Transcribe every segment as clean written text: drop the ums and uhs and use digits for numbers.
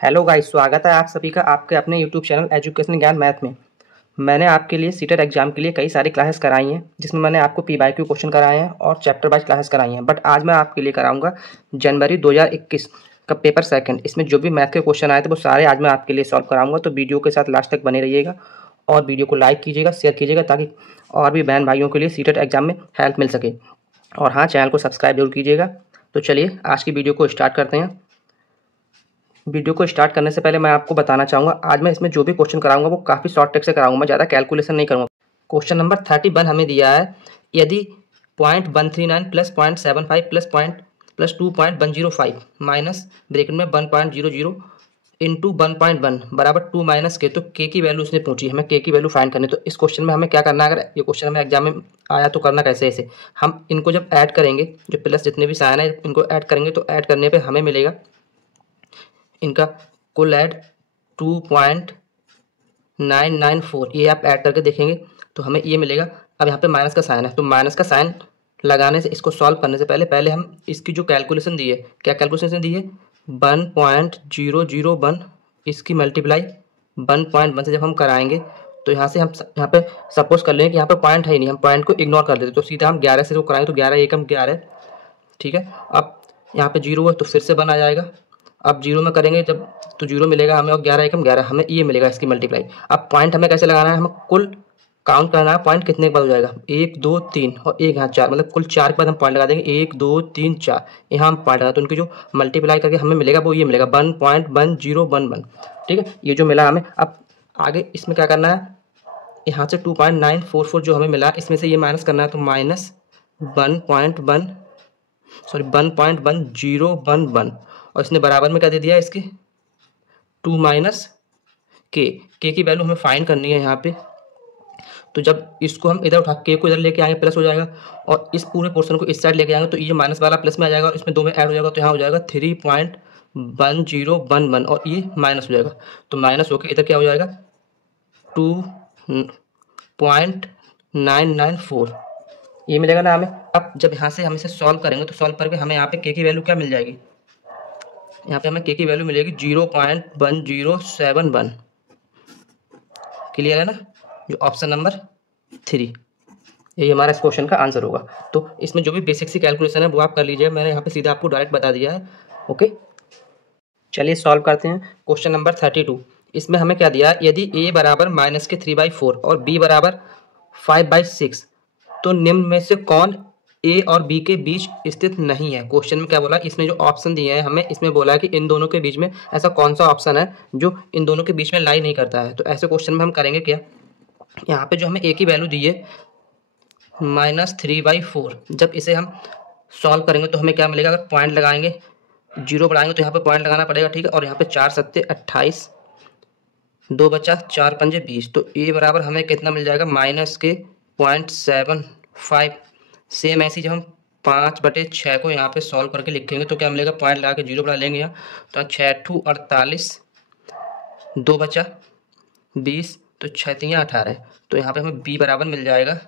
Hello guys, स्वागत है आप सभी का आपके अपने यूट्यूब चैनल एजुकेशन ज्ञान मैथ में। मैंने आपके लिए सीटेट एग्जाम के लिए कई सारी क्लासेस कराई हैं, जिसमें मैंने आपको PYQ क्वेश्चन कराए हैं और चैप्टर वाइज क्लासेस कराई हैं। बट आज मैं आपके लिए कराऊंगा जनवरी 2021 का पेपर सेकंड। इसमें जो भी मैथ के क्वेश्चन आए थे वो सारे आज मैं आपके लिए सॉल्व कराऊंगा। तो वीडियो के साथ लास्ट तक बने रहिएगा और वीडियो को लाइक कीजिएगा, शेयर कीजिएगा, ताकि और भी बहन भाइयों के लिए सीटेट एग्जाम में हेल्प मिल सके। और हाँ, चैनल को सब्सक्राइब जरूर कीजिएगा। तो चलिए आज की वीडियो को स्टार्ट करते हैं। वीडियो को स्टार्ट करने से पहले मैं आपको बताना चाहूँगा, आज मैं इसमें जो भी क्वेश्चन कराऊंगा वो काफ़ी शॉर्ट ट्रिक से कराऊंगा, मैं ज़्यादा कैलकुलेशन नहीं करूँगा। क्वेश्चन नंबर 31 हमें दिया है, यदि 0.139 प्लस 0.75 प्लस 2.105 माइनस ब्रैकेट में 1.00 इंटू 1.1 बराबर 2 माइनस के, तो के की वैल्यू उसने पूछी, हमें के की वैल्यू फाइंड करनी। तो इस क्वेश्चन में हमें क्या करना है, अगर ये क्वेश्चन हमें एग्जाम में आया तो करना कैसे ऐसे, हम इनको जब ऐड करेंगे, जो प्लस जितने भी साइन है इनको ऐड करेंगे, तो ऐड करने पर हमें मिलेगा इनका कुल ऐड 2.994। ये आप ऐड करके देखेंगे तो हमें ये मिलेगा। अब यहाँ पे माइनस का साइन है, तो माइनस का साइन लगाने से, इसको सॉल्व करने से पहले हम इसकी जो कैलकुलेशन दी है, क्या कैलकुलेशन दी है, 1.001 इसकी मल्टीप्लाई 1.1 से जब हम कराएंगे तो यहाँ से हम यहाँ पे सपोज कर लेंगे कि यहाँ पे पॉइंट है ही नहीं, हम पॉइंट को इग्नोर कर देते, तो सीधा हम 11 से जो कराएंगे तो 11 एकम 11, ठीक है। अब यहाँ पे 0 है तो फिर से 1 आ जाएगा। अब 0 में करेंगे जब तो 0 मिलेगा हमें, और 11 एकम 11 हमें ये मिलेगा इसकी मल्टीप्लाई। अब पॉइंट हमें कैसे लगाना है, हमें कुल काउंट करना है पॉइंट कितने के बाद हो जाएगा, 1 2 3 और एक यहाँ 4, मतलब कुल 4 के बाद हम पॉइंट लगा देंगे, 1 2 3 4 यहाँ हम पॉइंट लगा, तो उनकी जो मल्टीप्लाई करके हमें मिलेगा वो ये मिलेगा 1.1011, ठीक है। ये जो मिला हमें, अब आगे इसमें क्या करना है, यहाँ से 2.944 जो हमें मिला इसमें से ये माइनस करना है, तो माइनस 1.1011 और इसने बराबर में क्या दे दिया इसके 2 माइनस के की वैल्यू हमें फाइंड करनी है यहाँ पे। तो जब इसको हम इधर उठा के को इधर लेके आएंगे प्लस हो जाएगा, और इस पूरे पोर्शन को इस साइड लेके आएंगे तो ये माइनस वाला प्लस में आ जाएगा और इसमें 2 में ऐड हो जाएगा, तो यहाँ हो जाएगा 3.1011 और ये माइनस हो जाएगा, तो माइनस होकर इधर क्या हो जाएगा 2.994 ये मिलेगा ना हमें। अब जब यहाँ से हम इसे सॉल्व करेंगे तो सॉल्व करके हमें यहाँ पे के की वैल्यू क्या मिल जाएगी, यहाँ पे हमें के की वैल्यू मिलेगी 0.1071। क्लियर है ना, जो ऑप्शन नंबर 3 यही हमारा इस क्वेश्चन का आंसर होगा। तो इसमें जो भी बेसिक सी कैलकुलेशन है वो आप कर लीजिए, मैंने यहाँ पे सीधा आपको डायरेक्ट बता दिया है। ओके, चलिए सॉल्व करते हैं क्वेश्चन नंबर 32। इसमें हमें क्या दिया, यदि a बराबर -3/4 और b बराबर 5/6 तो निम्न में से कौन ए और बी के बीच स्थित नहीं है। क्वेश्चन में क्या बोला, इसमें जो ऑप्शन दिए हैं हमें, इसमें बोला है कि इन दोनों के बीच में ऐसा कौन सा ऑप्शन है जो इन दोनों के बीच में लाई नहीं करता है। तो ऐसे क्वेश्चन में हम करेंगे क्या, यहाँ पे जो हमें ए की वैल्यू दी है -3/4, जब इसे हम सॉल्व करेंगे तो हमें क्या मिलेगा, अगर पॉइंट लगाएंगे 0 बढ़ाएंगे तो यहाँ पे पॉइंट लगाना पड़ेगा, ठीक है। और यहाँ पे 4 7 28, 2 बचा 4 पंजे 20, तो ए बराबर हमें कितना मिल जाएगा -0.75। सेम ऐसी जब हम 5/6 को यहाँ पे सॉल्व करके लिखेंगे तो क्या मिलेगा, पॉइंट लगा के 0 बढ़ा लेंगे यहाँ, तो 6 2 48, 2 बचा 20, तो 6 3 18, तो यहाँ पे हमें b बराबर मिल जाएगा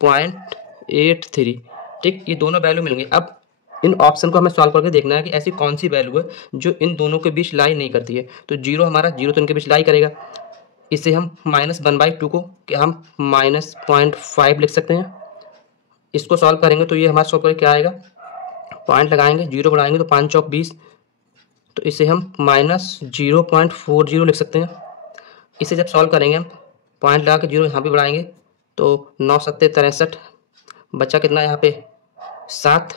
0.83, ठीक। ये दोनों वैल्यू मिलेंगे। अब इन ऑप्शन को हमें सॉल्व करके देखना है कि ऐसी कौन सी वैल्यू है जो इन दोनों के बीच लाई नहीं करती है। तो 0 हमारा 0 तो इनके बीच लाई करेगा, इसे हम -1/2 को क्या हम -0.5 लिख सकते हैं। इसको सॉल्व करेंगे तो ये हमारा सॉल्व करके क्या आएगा, पॉइंट लगाएंगे 0 बढ़ाएंगे तो 5 चौक 20, तो इसे हम -0.40 लिख सकते हैं। इसे जब सॉल्व करेंगे हम पॉइंट लगा के 0 यहाँ पे बढ़ाएंगे तो 9 7 63, बचा कितना यहाँ पे 7,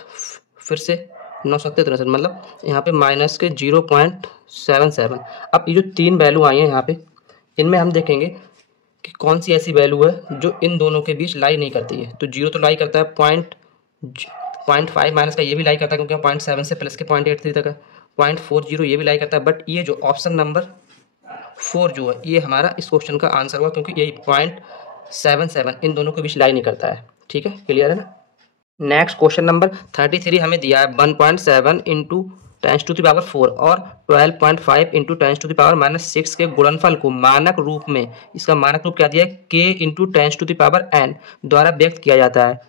फिर से 9 7 63, मतलब यहाँ पे माइनस के 0.77। अब ये जो 3 वैल्यू आई हैं यहाँ पे, इनमें हम देखेंगे कि कौन सी ऐसी वैल्यू है जो इन दोनों के बीच लाई नहीं करती है। तो 0 तो लाई करता है, 0.5 माइनस का ये भी लाई करता है क्योंकि 0.7 से प्लस के 0.83 तक है, 0.40 ये भी लाई करता है। बट ये जो ऑप्शन नंबर 4 जो है ये हमारा इस क्वेश्चन का आंसर हुआ, क्योंकि यही 0.77 इन दोनों के बीच लाई नहीं करता है, ठीक है। क्लियर है ना। नेक्स्ट क्वेश्चन नंबर 33 हमें दिया है 1.7 इंटू 10⁴ और 12.5 इंटू 10⁻⁻6 के गुणनफल को मानक रूप में, इसका मानक रूप क्या दिया है, k इंटू 10⁻n द्वारा व्यक्त किया जाता है।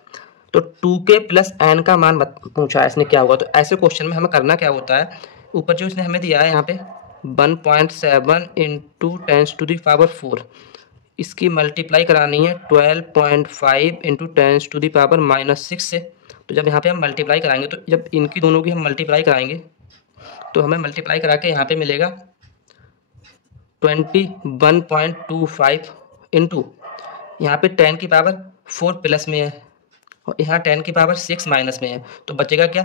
तो 2k प्लस n का मान पूछा है इसने क्या होगा। तो ऐसे क्वेश्चन में हमें करना क्या होता है, ऊपर जो इसने हमें दिया है यहाँ पे 1.7 इंटू 10⁴, इसकी मल्टीप्लाई करानी है 12.5 इंटू 10⁻⁻6 से। तो जब यहाँ पे हम मल्टीप्लाई कराएंगे, तो जब इनकी दोनों की हम मल्टीप्लाई कराएंगे तो हमें मल्टीप्लाई करा के यहाँ पे मिलेगा 21.25 इंटू, यहाँ पे 10⁴ प्लस में है और यहाँ 10⁶ माइनस में है, तो बचेगा क्या,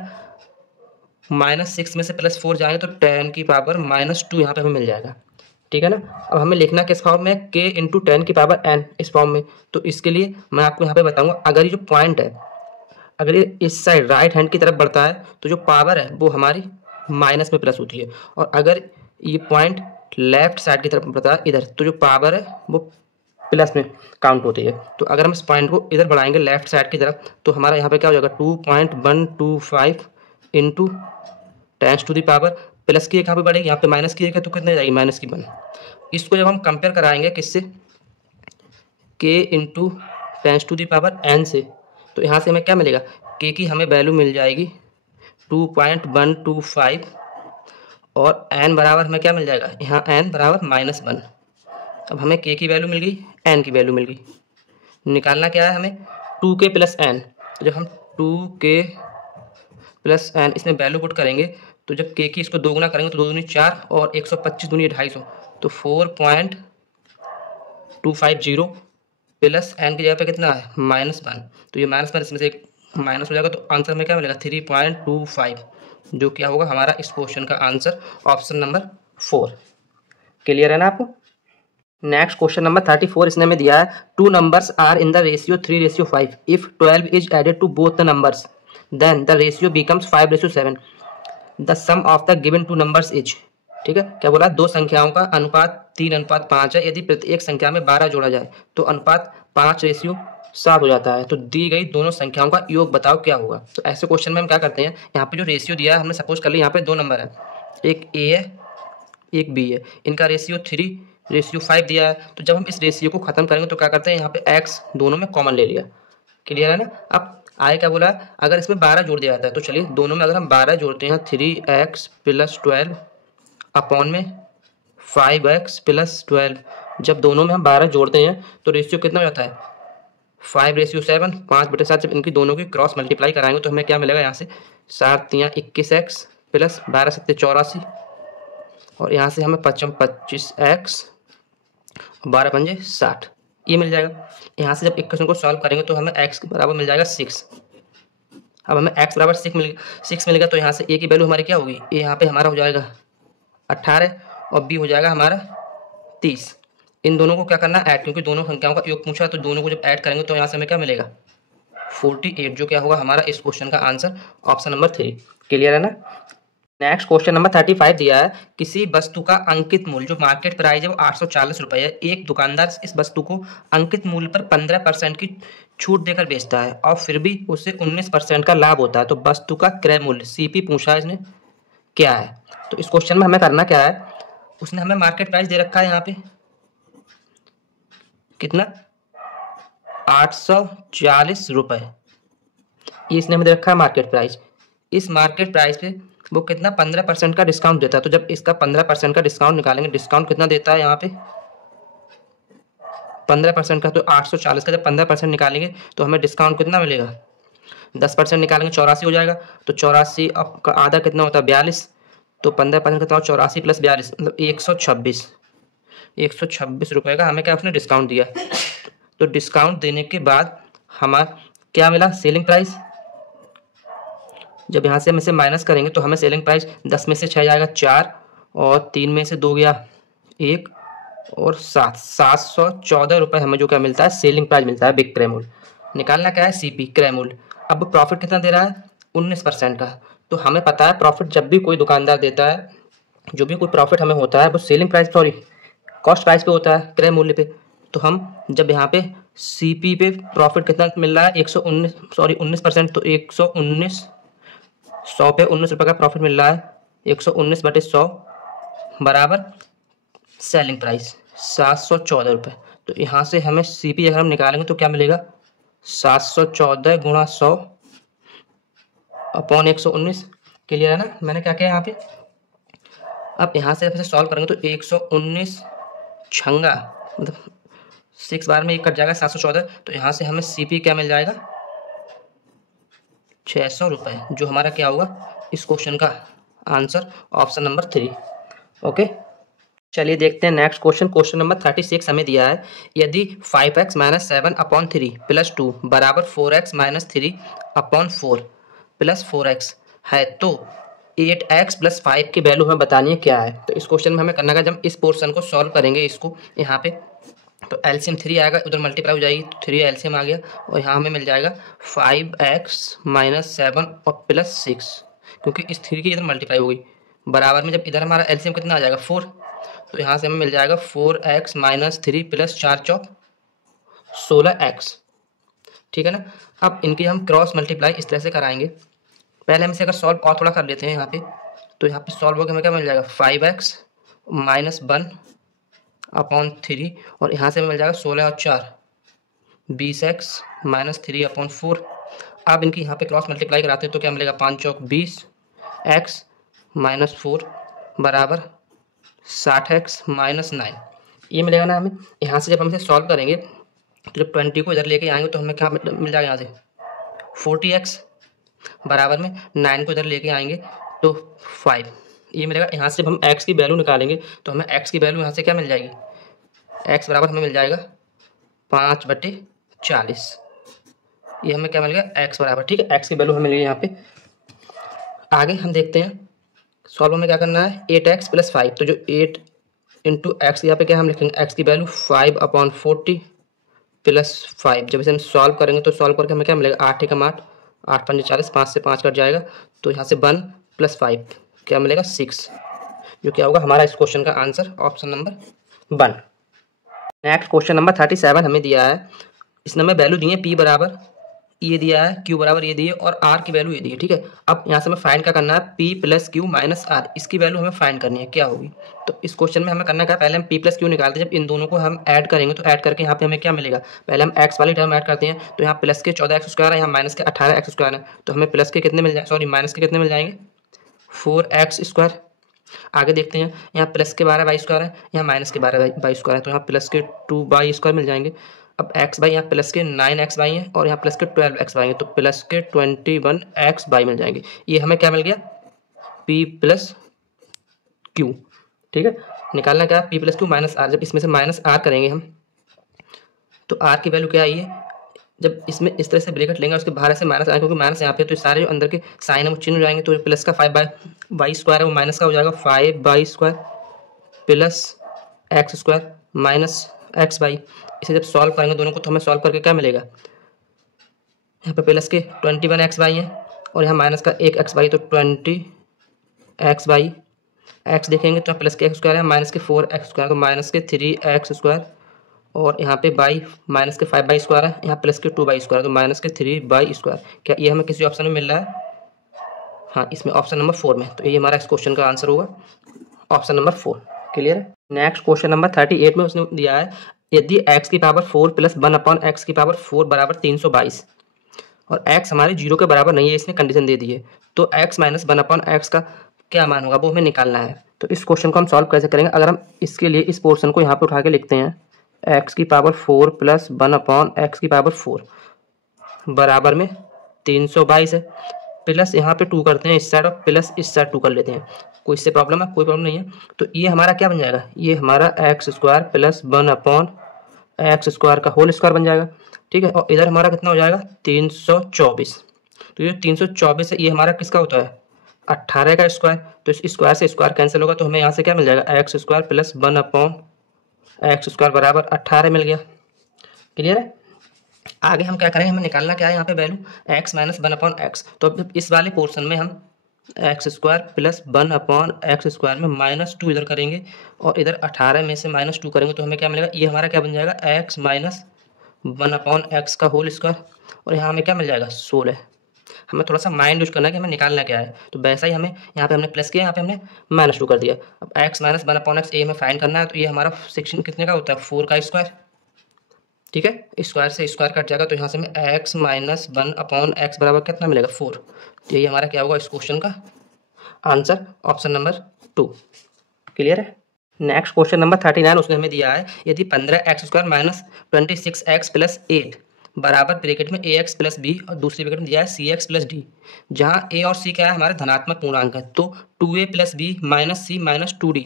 -6 में से +4 जाएंगे तो 10⁻−2 यहाँ पे हमें मिल जाएगा। ठीक है ना। अब हमें लिखना किस फॉर्म में, k इंटू 10⁻n इस फॉर्म में। तो इसके लिए मैं आपको यहाँ पे बताऊंगा, अगर ये जो पॉइंट है अगर ये इस साइड राइट हैंड की तरफ बढ़ता है तो जो पावर है वो हमारी माइनस में प्लस होती है, और अगर ये पॉइंट लेफ्ट साइड की तरफ बढ़ता है इधर, तो जो पावर है वो प्लस में काउंट होती है। तो अगर हम इस पॉइंट को इधर बढ़ाएंगे लेफ्ट साइड की तरफ, तो हमारा यहाँ पे क्या हो जाएगा 2.125 इंटू 10⁻, प्लस की एक यहाँ पे बढ़ेगी, यहाँ पे माइनस की एक है तो कितने जाएगी, -1। इसको जब हम कंपेयर कराएंगे किससे, k इंटू 10⁻n से, तो यहाँ से हमें क्या मिलेगा, k की हमें वैल्यू मिल जाएगी 2.125 और n बराबर हमें क्या मिल जाएगा, यहाँ n बराबर -1। अब हमें k की वैल्यू मिल गई, n की वैल्यू मिल गई, निकालना क्या है हमें 2k + n। तो जब हम 2k + n इसमें वैल्यू पुट करेंगे, तो जब k की इसको 2 गुना करेंगे तो 2 दूनी 4 और 125 दूनी 250, तो 4.250 प्लस n की जगह पे कितना है -1, तो ये -1 इसमें से एक माइनस हो जाएगा, तो आंसर में क्या मिलेगा 3.25, जो क्या होगा हमारा इस क्वेश्चन का आंसर, ऑप्शन नंबर 4। क्लियर है ना आपको। नेक्स्ट क्वेश्चन नंबर 34 इसने में दिया है, 2 numbers are in the ratio 3:5, if 12 is added to both the numbers then the ratio becomes 5:7, the sum of the given 2 numbers is। ठीक है, क्या बोला, दो संख्याओं का अनुपात 3:5 है, यदि प्रत्येक संख्या में 12 जोड़ा जाए तो अनुपात 5:7 हो जाता है, तो दी गई दोनों संख्याओं का योग बताओ क्या होगा। तो ऐसे क्वेश्चन में हम क्या करते हैं, यहाँ पे जो रेशियो दिया है हमने सपोज कर लिया यहाँ पे 2 नंबर है, एक ए है एक बी है, इनका रेशियो 3:5 दिया है। तो जब हम इस रेशियो को खत्म करेंगे तो क्या करते हैं, यहाँ पे x दोनों में कॉमन ले लिया। क्लियर है ना। अब आए क्या बोला, अगर इसमें 12 जोड़ दिया जाता है, तो चलिए दोनों में अगर हम 12 जोड़ते हैं, 3x + 12 अपॉन में 5x + 12, जब दोनों में हम 12 जोड़ते हैं तो रेशियो कितना हो जाता है 5:7, 5/7। जब इनकी दोनों की क्रॉस मल्टीप्लाई कराएंगे तो हमें क्या मिलेगा, यहाँ से 7×3 21x + 12×7 84, और यहाँ से हमें 25x 12×5 60, ये मिल जाएगा। यहाँ से जब इक्वेशन को सॉल्व करेंगे तो हमें x के बराबर मिल जाएगा 6। अब हमें x बराबर 6 मिल गया, तो यहाँ से a की वैल्यू हमारी क्या होगी, a यहाँ पे हमारा हो जाएगा 18 और b हो जाएगा हमारा 30। इन दोनों को क्या करना है, ऐड, क्योंकि दोनों संख्याओं का योग पूछा, तो दोनों को जब ऐड करेंगे तो यहाँ से हमें क्या मिलेगा 48, जो क्या होगा हमारा इस क्वेश्चन का आंसर, ऑप्शन नंबर 3। क्लियर है ना। नेक्स्ट क्वेश्चन नंबर 35 दिया है, किसी वस्तु का अंकित मूल्य जो मार्केट प्राइस है वो 840 रुपये है, एक दुकानदार इस वस्तु को अंकित मूल्य पर 15% की छूट देकर बेचता है और फिर भी उसे 19% का लाभ होता है, तो वस्तु का क्रय मूल्य सीपी पूछा है इसने क्या है। तो इस क्वेश्चन में हमें करना क्या है, उसने हमें मार्केट प्राइस दे रखा है यहाँ पे कितना 840 रुपये, ये इसने हमें दे रखा है मार्केट प्राइस। इस मार्केट प्राइस पे वो कितना 15% का डिस्काउंट देता है, तो जब इसका 15% का डिस्काउंट निकालेंगे, डिस्काउंट कितना देता है यहाँ पे 15% का, तो 840 का जब 15% निकालेंगे तो हमें डिस्काउंट कितना मिलेगा 10% निकालेंगे 84 हो जाएगा, तो 84 अब का आधा कितना होता है 42, तो 15% कितना 84 + 42 मतलब 126 रुपये का हमें क्या उसने डिस्काउंट दिया। तो डिस्काउंट देने के बाद हमारा क्या मिला, सेलिंग प्राइस। जब यहाँ से हम इसे माइनस करेंगे तो हमें सेलिंग प्राइस 10 में से 6 जाएगा 4 और 3 में से 2 गया 1 और 714 रुपये हमें जो क्या मिलता है सेलिंग प्राइस मिलता है, बिग क्रय मूल्य। निकालना क्या है सीपी क्रय मूल्य। अब प्रॉफिट कितना दे रहा है 19% का, तो हमें पता है प्रॉफिट जब भी कोई दुकानदार देता है, जो भी कोई प्रॉफिट हमें होता है वो सेलिंग प्राइस कॉस्ट प्राइस पे होता है, क्रय मूल्य पे। तो हम जब यहाँ पे सीपी पे प्रॉफिट कितना मिल रहा है 19%, तो 119 100 पे 19 रुपये का प्रॉफिट मिल रहा है, 119/100 बराबर सेलिंग प्राइस 714 रुपये। तो यहाँ से हमें सीपी अगर हम निकालेंगे तो क्या मिलेगा 714 × 100 अपॉन 119। क्लियर है ना। मैंने क्या किया यहाँ पे अब यहाँ से जब इसे सॉल्व करेंगे तो 119 छंगा मतलब 6 बार में ये कट जाएगा 714। तो यहाँ से हमें CP क्या मिल जाएगा 600 रुपये, जो हमारा क्या होगा इस क्वेश्चन का आंसर ऑप्शन नंबर 3। ओके, चलिए देखते हैं नेक्स्ट क्वेश्चन। क्वेश्चन नंबर 36 हमें दिया है, यदि 5x माइनस 7/3 प्लस 2 बराबर 4x माइनस 3/4 प्लस 4x है तो 8x प्लस 5 की वैल्यू हमें बतानी है क्या है। तो इस क्वेश्चन में हमें करना है, जब इस पोर्शन को सॉल्व करेंगे इसको यहाँ पे, तो एलसीएम 3 आएगा, उधर मल्टीप्लाई हो जाएगी तो 3 एलसीएम आ गया, और यहाँ हमें मिल जाएगा 5x माइनस 7 और प्लस 6, क्योंकि इस 3 की इधर मल्टीप्लाई हो गई, बराबर में जब इधर हमारा एलसीएम कितना आ जाएगा 4, तो यहाँ से हमें मिल जाएगा 4x माइनस 3 प्लस 4 चौक 16x। ठीक है ना। अब इनकी हम क्रॉस मल्टीप्लाई इस तरह से कराएंगे। पहले हम इसे अगर सॉल्व और थोड़ा कर लेते हैं यहाँ पे, तो यहाँ पे सॉल्व होकर हमें क्या मिल जाएगा 5x माइनस 1/3, और यहाँ से हमें मिल जाएगा 16 और 4 20x माइनस 3/4। अब इनकी यहाँ पे क्रॉस मल्टीप्लाई कराते हैं तो क्या मिलेगा 5 चौक 20x माइनस 4 बराबर 60x माइनस 9, ये मिलेगा ना हमें। यहाँ से जब हम इसे सॉल्व करेंगे तो जब 20 को इधर लेके आएंगे तो हमें क्या मिल जाएगा यहाँ से 40x बराबर में 9 को इधर लेके आएंगे तो 5, ये मिलेगा। यहाँ से जब हम x की वैल्यू निकालेंगे तो हमें x की वैल्यू यहाँ से क्या मिल जाएगी, x बराबर हमें मिल जाएगा 5/40, ये हमें क्या मिल गया x बराबर। ठीक है, x की वैल्यू हमें मिल गई यहाँ पे। आगे हम देखते हैं सॉल्व में क्या करना है 8x प्लस 5, तो जो 8 इंटू एक्स यहाँ पे क्या हम लिखेंगे x की वैल्यू 5/40 प्लस 5। जब इसे हम सॉल्व करेंगे तो सॉल्व करके हमें क्या मिलेगा 8 एकम 8, 8 5 40, 5 से 5 कट जाएगा, तो यहाँ से 1 प्लस 5 क्या मिलेगा 6, जो क्या होगा हमारा इस क्वेश्चन का answer option number 1। Next question number 37 हमें दिया है, इसने हमें वैल्यू दी है p बराबर ये दिया है, q बराबर ये दी है, और r की वैल्यू ये दी है। ठीक है, अब यहाँ से हमें फाइंड क्या करना है p plus Q minus r, इसकी वैल्यू हमें फाइंड करनी है क्या होगी। तो इस क्वेश्चन में हमें करना क्या, पहले हम p प्लस क्यू निकालते हैं, जब इन दोनों को हम ऐड करेंगे तो ऐड करके यहाँ पे हमें क्या मिलेगा, पहले हम x वाली टर्म ऐड करते हैं, तो यहाँ प्लस के 14x स्क्वायर है, यहाँ माइनस के 18x स्क्वायर है, तो हमें प्लस के कितने मिल जाए, सॉरी माइनस के कितने मिल जाएंगे 4x स्क्वायर। आगे देखते हैं, यहाँ प्लस के 12y स्क्वायर है, यहाँ माइनस के 12y स्क्वायर है, तो यहाँ प्लस के 2y स्क्वायर मिल जाएंगे। अब x बाई यहाँ प्लस के 9x बाई है, और यहाँ प्लस के 12x बाई है, तो प्लस के 21x बाई मिल जाएंगे। ये हमें क्या मिल गया p प्लस क्यू। ठीक है, निकालना क्या p plus Q minus r, जब इसमें से माइनस r करेंगे हम तो r की वैल्यू क्या आई है, जब इसमें इस तरह से ब्रैकेट लेंगे उसके बाहर से माइनस आएगा, क्योंकि माइनस यहाँ पे, तो सारे जो अंदर के साइन है वो चिन्ह हो जाएंगे, तो प्लस का 5/y स्क्वायर है वो माइनस का हो जाएगा 5y square plus x square minus x by. इसे जब सॉल्व करेंगे दोनों को तो हमें सॉल्व करके क्या मिलेगा, यहाँ पे प्लस के 21x बाई है, और यहाँ माइनस का 1x बाई, तो 20x बाई x देखेंगे तो प्लस के x स्क्वायर है, माइनस के 4x स्क्वायर, तो माइनस के 3x स्क्वायर, और यहाँ पे बाई माइनस के 5y स्क्वायर है, यहाँ प्लस के 2y स्क्वायर, तो माइनस के 3y स्क्वायर। क्या ये हमें किसी ऑप्शन में मिल रहा है, हाँ इसमें ऑप्शन नंबर 4 में, तो ये हमारा इस क्वेश्चन का आंसर होगा ऑप्शन नंबर 4। क्लियर है। नेक्स्ट क्वेश्चन नंबर 38 में उसने दिया है, यदि x की पावर 4 प्लस 1/x की पावर 4 बराबर 322 और x हमारे 0 के बराबर नहीं है, इसने कंडीशन दे दी है, तो x माइनस 1/x का क्या मान होगा वो हमें निकालना है। तो इस क्वेश्चन को हम सॉल्व कैसे करेंगे, अगर हम इसके लिए इस पोर्शन को यहाँ पे उठा के लिखते हैं x की पावर 4 प्लस 1/x की पावर 4 बराबर में 322 है, प्लस यहाँ पे 2 करते हैं इस साइड और प्लस इस साइड 2 कर लेते हैं, कोई इससे प्रॉब्लम है, कोई प्रॉब्लम नहीं है। तो ये हमारा क्या बन जाएगा, ये हमारा x square plus 1/x square का होल स्क्वायर बन जाएगा। ठीक है, और इधर हमारा कितना हो जाएगा 324, तो ये 324 है, ये हमारा किसका होता है 18 का स्क्वायर, तो इस स्क्वायर से स्क्वायर कैंसिल होगा, तो हमें यहाँ से क्या मिल जाएगा x square plus 1/x square बराबर 18 मिल गया। क्लियर है। आगे हम क्या करेंगे, हमें निकालना क्या है यहाँ पे वैल्यू x माइनस 1/x, तो अब इस वाले पोर्शन में हम x square plus 1/x square में -2 इधर करेंगे, और इधर 18 में से -2 करेंगे, तो हमें क्या मिलेगा, ये हमारा क्या बन जाएगा x माइनस 1/x का होल स्क्वायर, और यहाँ हमें क्या मिल जाएगा 16। हमें थोड़ा सा माइंड यूज करना है कि हमें निकालना क्या है, तो वैसा ही हमें यहाँ पे हमने प्लस किया, यहाँ पे हमने -2 कर दिया। अब x माइनस 1/x ये हमें फाइंड करना है, तो ये हमारा सेक्शन कितने का होता है 4 का स्क्वायर। ठीक है, स्क्वायर से स्क्वायर कट जाएगा, तो यहाँ से हमें x माइनस 1/x बराबर कितना मिलेगा 4, तो यही हमारा क्या होगा इस क्वेश्चन का आंसर ऑप्शन नंबर 2। क्लियर है। नेक्स्ट क्वेश्चन नंबर 39 उसने हमें दिया है, यदि 15x² माइनस 26x प्लस 8 बराबर ब्रैकेट में ax प्लस b और दूसरी ब्रैकेट में दिया है cx प्लस d, जहाँ a और c क्या है हमारे धनात्मक पूर्णांक है, तो 2a plus b minus c minus 2d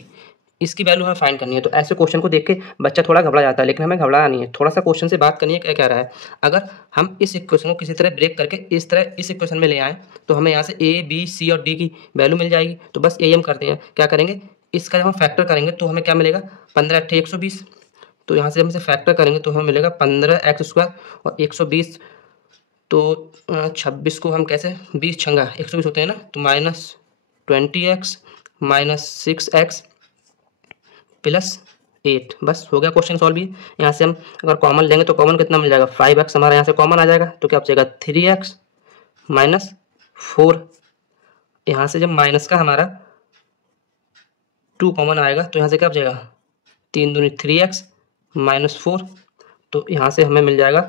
इसकी वैल्यू हमें फाइंड करनी है। तो ऐसे क्वेश्चन को देख के बच्चा थोड़ा घबरा जाता है, लेकिन हमें घबराना नहीं है, थोड़ा सा क्वेश्चन से बात करनी है क्या कह रहा है। अगर हम इस इक्वेशन को किसी तरह ब्रेक करके इस तरह इस इक्वेशन में ले आएँ तो हमें यहाँ से a b c और d की वैल्यू मिल जाएगी। तो बस यही हम करते हैं, क्या करेंगे, इसका जब हम फैक्टर करेंगे तो हमें क्या मिलेगा, 15 × 120। तो यहाँ से हम इसे फैक्टर करेंगे तो हमें मिलेगा 15x² और 120, तो 26 को हम कैसे 20 छंगा 120 होते हैं ना, तो minus 20x minus 6x plus 8। बस हो गया क्वेश्चन सॉल्व। भी यहाँ से हम अगर कॉमन लेंगे तो कॉमन कितना मिल जाएगा, 5x हमारा यहाँ से कॉमन आ जाएगा, तो क्या बचेगा 3x माइनस 4। यहाँ से जब माइनस का हमारा 2 कॉमन आएगा तो यहाँ से क्या बचेगा 3 दूनी 3x माइनस 4, तो यहाँ से हमें मिल जाएगा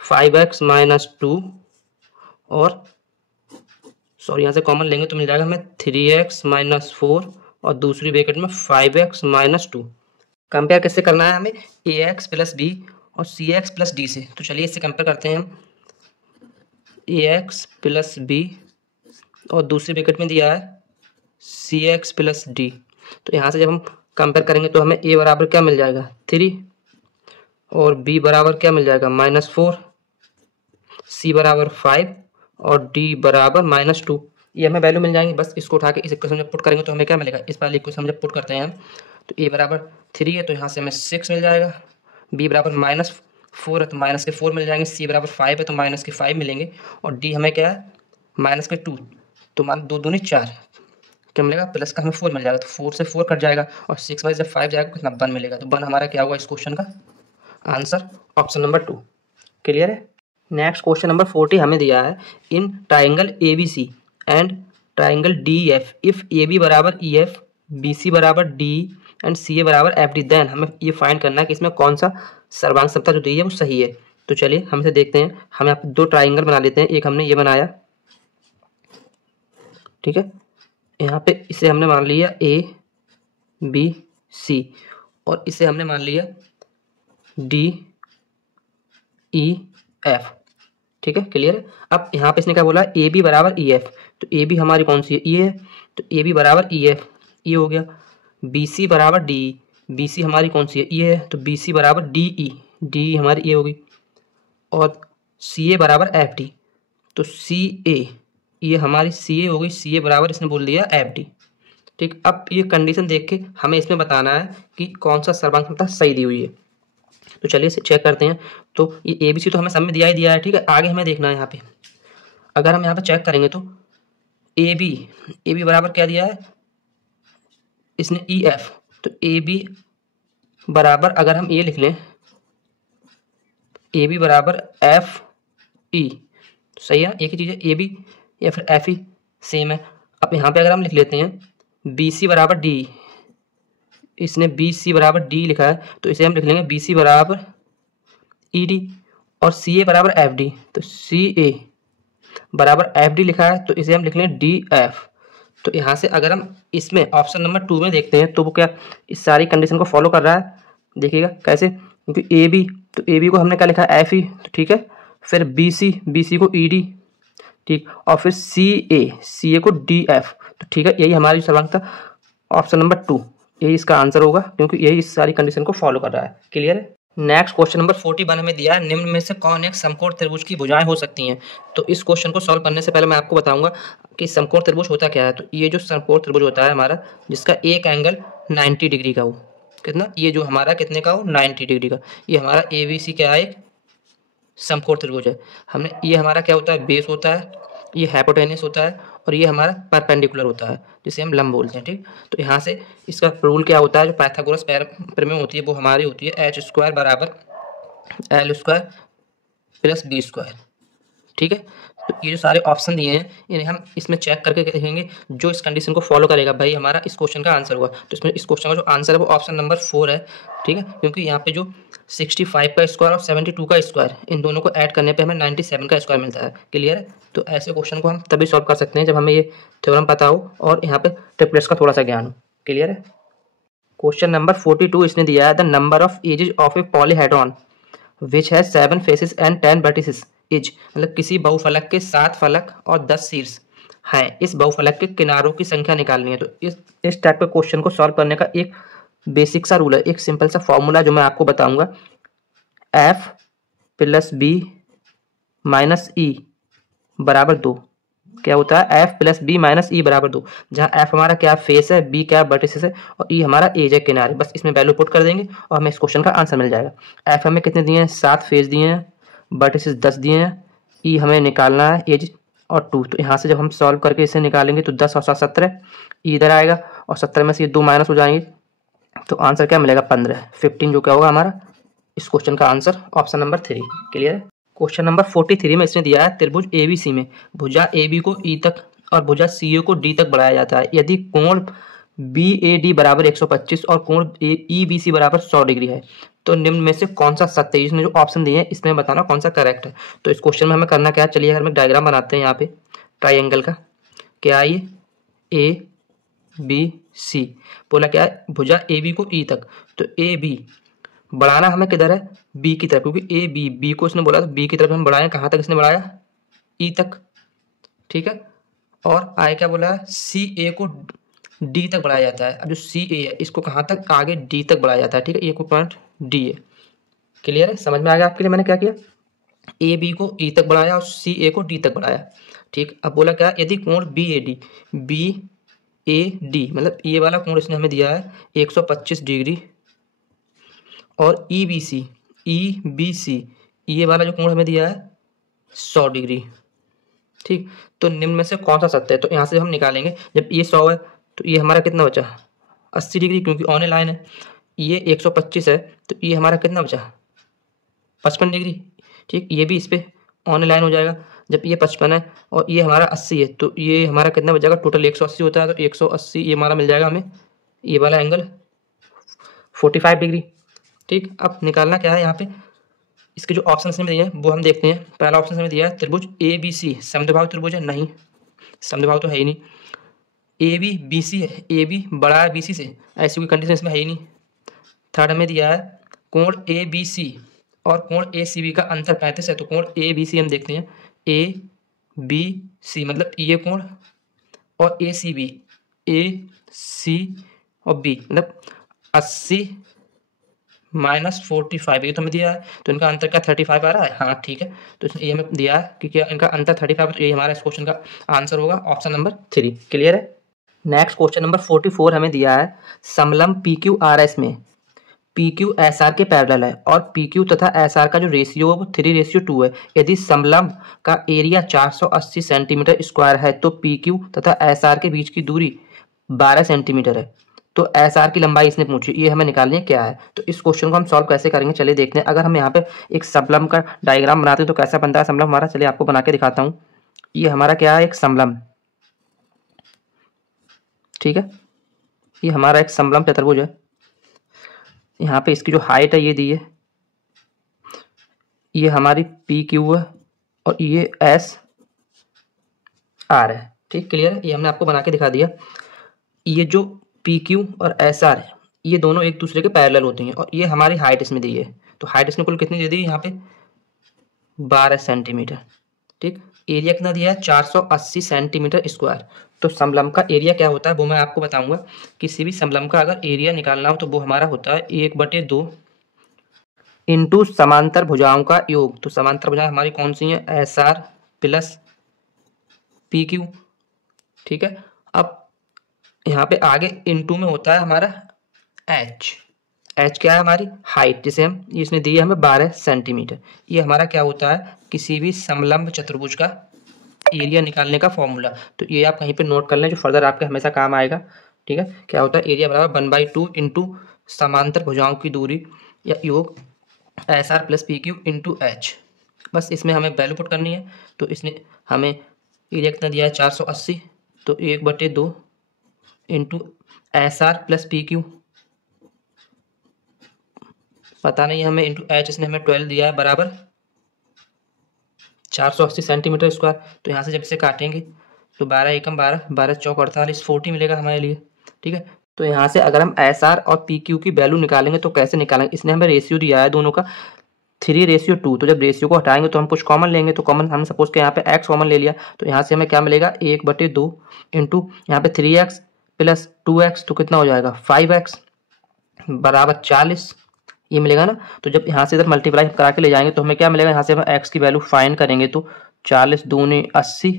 5x माइनस 2 और सॉरी यहाँ से कॉमन लेंगे तो मिल जाएगा हमें 3x माइनस 4 और दूसरी ब्रैकेट में 5x माइनस 2। कंपेयर किससे करना है हमें, ax प्लस b और cx प्लस d से। तो चलिए इससे कंपेयर करते हैं हम, ax प्लस b और दूसरी ब्रैकेट में दिया है cx प्लस d। तो यहाँ से जब हम कंपेयर करेंगे तो हमें a बराबर क्या मिल जाएगा 3 और b बराबर क्या मिल जाएगा -4, c बराबर 5 और d बराबर -2। ये हमें वैल्यू मिल जाएंगी। बस इसको उठा के इस इक्वेशन में पुट करेंगे तो हमें क्या मिलेगा, इस वाली इक्वेशन में जब पुट करते हैं हम तो a बराबर 3 है तो यहाँ से हमें 6 मिल जाएगा, b बराबर -4 है तो माइनस के 4 मिल जाएंगे, c बराबर 5 है तो माइनस के 5 मिलेंगे और d हमें क्या है माइनस के 2, तो मान 2 दूनी 4 क्या मिलेगा, प्लस का हमें 4 मिल जाएगा, तो 4 से 4 कट जाएगा और 6 में जब 5 जाएगा कितना 1 मिलेगा। तो 1 हमारा क्या होगा इस क्वेश्चन का आंसर, ऑप्शन नंबर 2। क्लियर है। नेक्स्ट क्वेश्चन नंबर 40 हमें दिया है, in triangle ABC and triangle DEF if AB बराबर EF, BC बराबर D एंड CA बराबर FD, देन हमें ये फाइंड करना है कि इसमें कौन सा सर्वांग समता जो दी है वो सही है। तो चलिए हम इसे देखते हैं। हम यहाँ पे 2 ट्राइंगल बना लेते हैं, एक हमने ये बनाया, ठीक है, यहाँ पे इसे हमने मान लिया ABC और इसे हमने मान लिया DEF, ठीक है, क्लियर है। अब यहाँ पे इसने क्या बोला, AB बराबर EF, तो AB हमारी कौन सी है, E है, तो AB बराबर EF, E हो गया। BC बराबर DE, BC हमारी कौन सी है, E है, तो BC बराबर DE, DE हमारी E होगी। और CA बराबर FD, तो CA ये हमारी CA होगी, CA बराबर इसने बोल दिया FD, ठीक। अब ये कंडीशन देख के हमें इसमें बताना है कि कौन सा सर्वांग समता सही दी हुई है। तो चलिए चेक करते हैं। तो ये ABC तो हमें सब में दिया ही दिया है, ठीक है। आगे हमें देखना है यहाँ पे, अगर हम यहाँ पे चेक करेंगे तो AB बराबर क्या दिया है इसने EF, तो AB बराबर अगर हम ये लिख लें AB बराबर FE, तो सही है, एक ही चीज़ है, AB या फिर FE सेम है। अब यहाँ पे अगर हम लिख लेते हैं BC बराबर D, इसने BC बराबर D लिखा है तो इसे हम लिख लेंगे BC बराबर ED और CA बराबर FD, तो CA बराबर FD लिखा है तो इसे हम लिख लेंगे DF। तो यहाँ से अगर हम इसमें ऑप्शन नंबर 2 में देखते हैं तो वो क्या इस सारी कंडीशन को फॉलो कर रहा है, देखिएगा कैसे, क्योंकि AB, तो AB को हमने क्या लिखा है FE, तो ठीक है, फिर BC को ED, ठीक, और फिर CA को DF, तो ठीक है, यही हमारी सर्वांग था, ऑप्शन नंबर 2 यही इसका आंसर होगा, क्योंकि यही इस सारी कंडीशन को फॉलो कर रहा है। क्लियर है। नेक्स्ट क्वेश्चन नंबर 41 हमें दिया है, निम्न में से कौन एक समकोण त्रिभुज की भुजाएं हो सकती हैं। तो इस क्वेश्चन को सॉल्व करने से पहले मैं आपको बताऊंगा कि समकोण त्रिभुज होता क्या है। तो ये जो समकोण त्रिभुज होता है हमारा, जिसका एक एंगल 90 डिग्री का हो, कितना, ये जो हमारा कितने का हो 90 डिग्री का, ये हमारा ABC क्या है, एक समकोण त्रिभुज है। हमने ये हमारा क्या होता है, बेस होता है, ये हाइपोटेन्यूस होता है और ये हमारा परपेंडिकुलर होता है, जिसे हम लंब बोलते हैं, ठीक। तो यहाँ से इसका रूल क्या होता है, जो पाइथागोरस प्रमेय होती है वो हमारी होती है h² बराबर L² प्लस B², ठीक है। तो ये जो सारे ऑप्शन दिए हैं इन्हें हम इसमें चेक करके देखेंगे, जो इस कंडीशन को फॉलो करेगा भाई हमारा इस क्वेश्चन का आंसर होगा। तो इसमें इस क्वेश्चन का जो आंसर है वो ऑप्शन नंबर 4 है, ठीक है, क्योंकि यहाँ पे जो 65 का स्क्वायर और 72 का स्क्वायर, इन दोनों को ऐड करने पे हमें 97 का स्क्वायर मिलता है। क्लियर है। तो ऐसे क्वेश्चन को हम तभी सॉल्व कर सकते हैं जब हमें ये थ्योरम पता हो और यहाँ पे ट्रिपलेट्स का थोड़ा सा ज्ञान हो। क्लियर है। क्वेश्चन नंबर 42 इसने दिया है the number of edges of a polyhedron which has 7 faces and 10 vertices is, मतलब किसी बहुफलक के 7 फलक और 10 शीर्ष हैं, इस बहुफलक के किनारों की संख्या निकालनी है। तो इस टाइप के क्वेश्चन को सॉल्व करने का एक बेसिक सा रूल है, एक सिंपल सा फॉर्मूला जो मैं आपको बताऊंगा। एफ प्लस बी माइनस ई बराबर 2। क्या होता है? एफ प्लस बी माइनस ई बराबर 2, जहाँ एफ हमारा क्या फेस है, बी क्या वर्टिसेस है और ई हमारा एज है किनारे। बस इसमें वैल्यू पुट कर देंगे और हमें इस क्वेश्चन का आंसर मिल जाएगा। एफ हमें कितने दिए हैं? 7 फेस दिए हैं, वर्टिसेस 10 दिए हैं, ई हमें निकालना है एज और 2। तो यहाँ से जब हम सॉल्व करके इसे निकालेंगे तो 10 और 7 17, ई इधर आएगा और 17 में से ये 2 माइनस हो जाएंगे, तो आंसर क्या मिलेगा? 15 जो क्या होगा हमारा इस क्वेश्चन का आंसर ऑप्शन नंबर 3। क्लियर है? क्वेश्चन नंबर 43 में इसने दिया है त्रिभुज एबीसी में भुजा AB को E तक और भुजा CO को D तक बढ़ाया जाता है यदि कोण BAD बराबर 125 और कोण EBC बराबर 100 डिग्री है, तो निम्न में से कौन सा सत्य है? इसने जो ऑप्शन दिए हैं इसमें बताना कौन सा करेक्ट है। तो इस क्वेश्चन में हमें करना क्या है, चलिए अगर हम डायग्राम बनाते हैं यहाँ पे ट्राइंगल का। क्या है ये? ABC बोला क्या है? भुजा AB को E तक, तो AB बढ़ाना हमें किधर है? बी की तरफ, क्योंकि ए बी को इसने बोला तो बी की तरफ हम बढ़ाएं। कहाँ तक इसने बढ़ाया? ई तक। ठीक है, और आए क्या बोला है? सी ए को डी तक बढ़ाया जाता है। अब जो सी ए है इसको कहाँ तक? आगे डी तक बढ़ाया जाता है। ठीक है, ये कोई पॉइंट डी है। क्लियर है? समझ में आ गया आपके लिए मैंने क्या किया? ए बी को ई तक बढ़ाया और सी ए को डी तक बढ़ाया। ठीक, अब बोला क्या? यदि कोण बी ए डी मतलब ये वाला कोण इसने हमें दिया है 125 डिग्री और ई बी सी ये वाला जो कोण हमें दिया है 100 डिग्री। ठीक, तो निम्न में से कौन सा सत्य है? तो यहाँ से हम निकालेंगे, जब ये 100 है तो ये हमारा कितना बचा? 80 डिग्री, क्योंकि ऑन लाइन है। ये 125 है तो ये हमारा कितना बचा? 55 डिग्री। ठीक, ये भी इस पर ऑन लाइन हो जाएगा। जब ये 55 है और ये हमारा 80 है तो ये हमारा कितना बच जाएगा? टोटल 180 होता है, तो 180 ये हमारा मिल जाएगा हमें ये वाला एंगल 45 डिग्री। ठीक, अब निकालना क्या है यहाँ पे? इसके जो ऑप्शन हमें दिए हैं वो हम देखते हैं। पहला ऑप्शन हमें दिया है त्रिभुज ABC समद्विबाहु त्रिभुज है, नहीं समद्विबाहु तो है ही नहीं। AB BC है, AB बड़ा है BC से, ऐसी कोई कंडीशन इसमें है ही नहीं। थर्ड हमें दिया है कोण ABC और कोण ACB का अंतर 35 है, तो कोण ABC हम देखते हैं ABC मतलब ये कोण और ACB AC और B मतलब 80 -45 ये तो हमें दिया है, तो इनका अंतर क्या 35 आ रहा है? हाँ ठीक है, तो ये हमें दिया है कि क्या इनका अंतर 35 है, तो ये हमारा इस क्वेश्चन का आंसर होगा ऑप्शन नंबर 3। क्लियर है? नेक्स्ट क्वेश्चन नंबर 44 हमें दिया है समलंब PQRS में PQ SR के पैरेलल है और PQ तथा SR का जो रेशियो है वो 3:2 है। यदि समलंब का एरिया 480 सेंटीमीटर स्क्वायर है तो PQ तथा SR के बीच की दूरी 12 सेंटीमीटर है। तो SR की लंबाई इसने पूछी, ये हमें निकालनी है क्या है। तो इस क्वेश्चन को हम सॉल्व कैसे करेंगे चलिए देखते हैं। अगर हम यहाँ पे एक समलंब का डायग्राम बनाते हैं तो कैसा बनता है समलंब हमारा, चलिए आपको बना के दिखाता हूँ। ये हमारा क्या है? एक समलंब। ठीक है, ये हमारा एक समलंब चतुर्भुज है। यहाँ पे इसकी जो हाइट है ये दी है, ये हमारी PQ है और ये SR है। ठीक, क्लियर है? ये हमने आपको बना के दिखा दिया। ये जो PQ और SR है ये दोनों एक दूसरे के पैरेलल होती हैं और ये हमारी हाइट इसमें दी है। तो हाइट इसने कुल कितनी दे दी यहाँ पे? 12 सेंटीमीटर। ठीक, एरिया कितना दिया है? 480 सेंटीमीटर स्क्वायर। तो समलंब का एरिया क्या होता है वो मैं आपको बताऊंगा। किसी भी समलंब का अगर एरिया निकालना हो तो वो हमारा होता है 1/2 इंटू समांतर भुजाओं का योग। तो समांतर भुजाएं हमारी कौन सी हैं? SR plus PQ। ठीक है, अब यहाँ पे आगे इंटू में होता है हमारा H क्या है? हमारी हाइट, जिसे हम इसने दी है हमें 12 सेंटीमीटर। ये हमारा क्या होता है? किसी भी समलंब चतुर्भुज का एरिया निकालने का फॉर्मूला। तो ये आप कहीं पे नोट कर लें जो फर्दर आपके हमेशा काम आएगा। ठीक है, क्या होता है? एरिया बराबर 1/2 इंटू समांतर भुजाओं की दूरी या योग SR plus PQ into H। बस इसमें हमें वैल्यू पुट करनी है। तो इसने हमें एरिया कितना दिया है? 480, तो 1/2 इंटू SR प्लस PQ पता नहीं हमें, इंटू H इसने हमें 12 दिया है बराबर 480 सेंटीमीटर स्क्वायर। तो यहाँ से जब इसे काटेंगे तो 12 एकम 12, 12 चौक 48, 40 मिलेगा हमारे लिए। ठीक है, तो यहाँ से अगर हम एस आर और पी क्यू की वैल्यू निकालेंगे तो कैसे निकालेंगे, इसने हमें रेशियो दिया है दोनों का 3:2। तो जब रेशियो को हटाएंगे तो हम कुछ कॉमन लेंगे, तो कॉमन हम सपोज के यहाँ पे x कॉमन ले लिया, तो यहाँ से हमें क्या मिलेगा 1/2 इंटू यहाँ पे 3x प्लस 2x, तो कितना हो जाएगा 5x बराबर 40, ये मिलेगा ना। तो जब यहाँ से इधर मल्टीप्लाई करा के ले जाएंगे तो हमें क्या मिलेगा, यहाँ से हम x की वैल्यू फाइंड करेंगे तो 40 दूनी 80,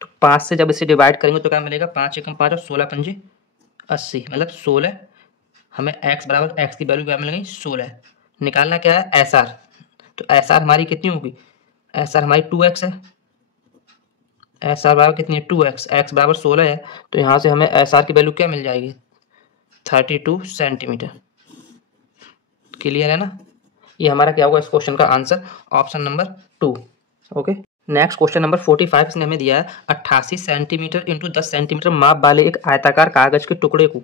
तो 5 से जब इसे डिवाइड करेंगे तो क्या मिलेगा 5 एकम 5 और 16 पंजे 80, मतलब 16। हमें x बराबर x की वैल्यू क्या मिलेगी 16। निकालना क्या है एस आर, तो एस आर हमारी कितनी होगी, एस आर हमारी 2x है, एस आर बराबर कितनी है 2x, x बराबर 16 है, तो यहाँ से हमें एस आर की वैल्यू क्या मिल जाएगी 32 सेंटीमीटर। क्लियर है ना। ये हमारा क्या होगा इस क्वेश्चन का answer, option number 2। Okay, next question number 45, इसने हमें दिया है 88 सेंटीमीटर इंटू 10 सेंटीमीटर माप वाले एक आयताकार कागज के टुकड़े को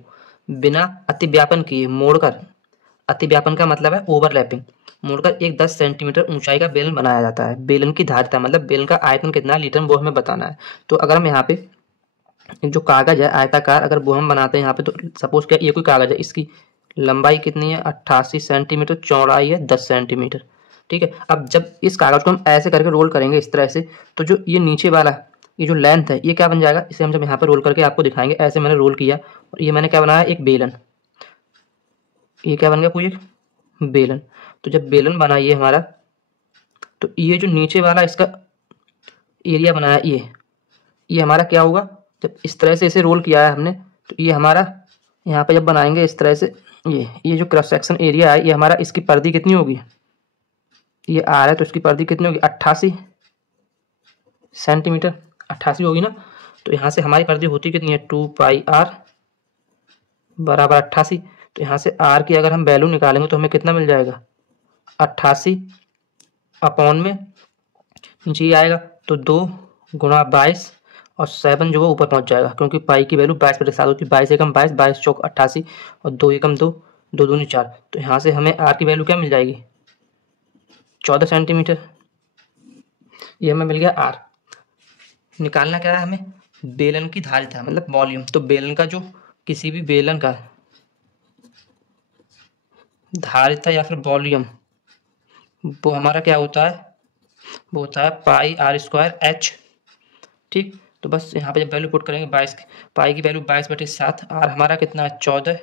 बिना अतिव्यापन किए मोड़कर, अतिव्यापन का मतलब है ओवरलैपिंग, मोड़कर एक 10 सेंटीमीटर ऊंचाई का बेलन बनाया जाता है। बेलन की धारिता मतलब बेलन का आयतन कितना लीटर वो हमें बताना है। तो अगर हम यहाँ पे जो कागज है आयताकार अगर वो हम बनाते हैं यहाँ पे, तो सपोज क्या ये कोई कागज है, इसकी लंबाई कितनी है 88 सेंटीमीटर, चौड़ाई है 10 सेंटीमीटर। ठीक है, अब जब इस कागज को हम ऐसे करके रोल करेंगे इस तरह से, तो जो ये नीचे वाला ये जो लेंथ है ये क्या बन जाएगा, इसे हम जब यहाँ पे रोल करके आपको दिखाएंगे, ऐसे मैंने रोल किया और ये मैंने क्या बनाया एक बेलन, ये क्या बन गया कोई एक बेलन। तो जब बेलन बना ये हमारा, तो ये जो नीचे वाला इसका एरिया बनाया ये हमारा क्या होगा, जब इस तरह से इसे रोल किया है हमने, तो ये हमारा यहाँ पे जब बनाएंगे इस तरह से, ये जो क्रॉस सेक्शन एरिया है ये हमारा, इसकी परिधि कितनी होगी, ये आ रहा है तो इसकी परिधि कितनी होगी 88 सेंटीमीटर, 88 होगी ना। तो यहाँ से हमारी परिधि होती कितनी है 2πr बराबर 88। तो यहाँ से r की अगर हम वैल्यू निकालेंगे तो हमें कितना मिल जाएगा 88 अपॉन में नीचे ये आएगा तो 2 गुणा 22 और 7 जो है ऊपर पहुँच जाएगा, क्योंकि पाई की वैल्यू 22/7 होती है। 22 एकम 22, 22 चौक 88 और 2 एकम 2, 2 दूनी 4। तो यहाँ से हमें r की वैल्यू क्या मिल जाएगी 14 सेंटीमीटर, ये हमें मिल गया r। निकालना क्या है हमें बेलन की धारिता मतलब वॉल्यूम। तो बेलन का जो किसी भी बेलन का धारिता या फिर वॉल्यूम वो हमारा क्या होता है, वो होता है πr²h। ठीक, तो बस यहाँ पे जब वैल्यू पुट करेंगे 22 पाई की वैल्यू 22/7, आर हमारा कितना है 14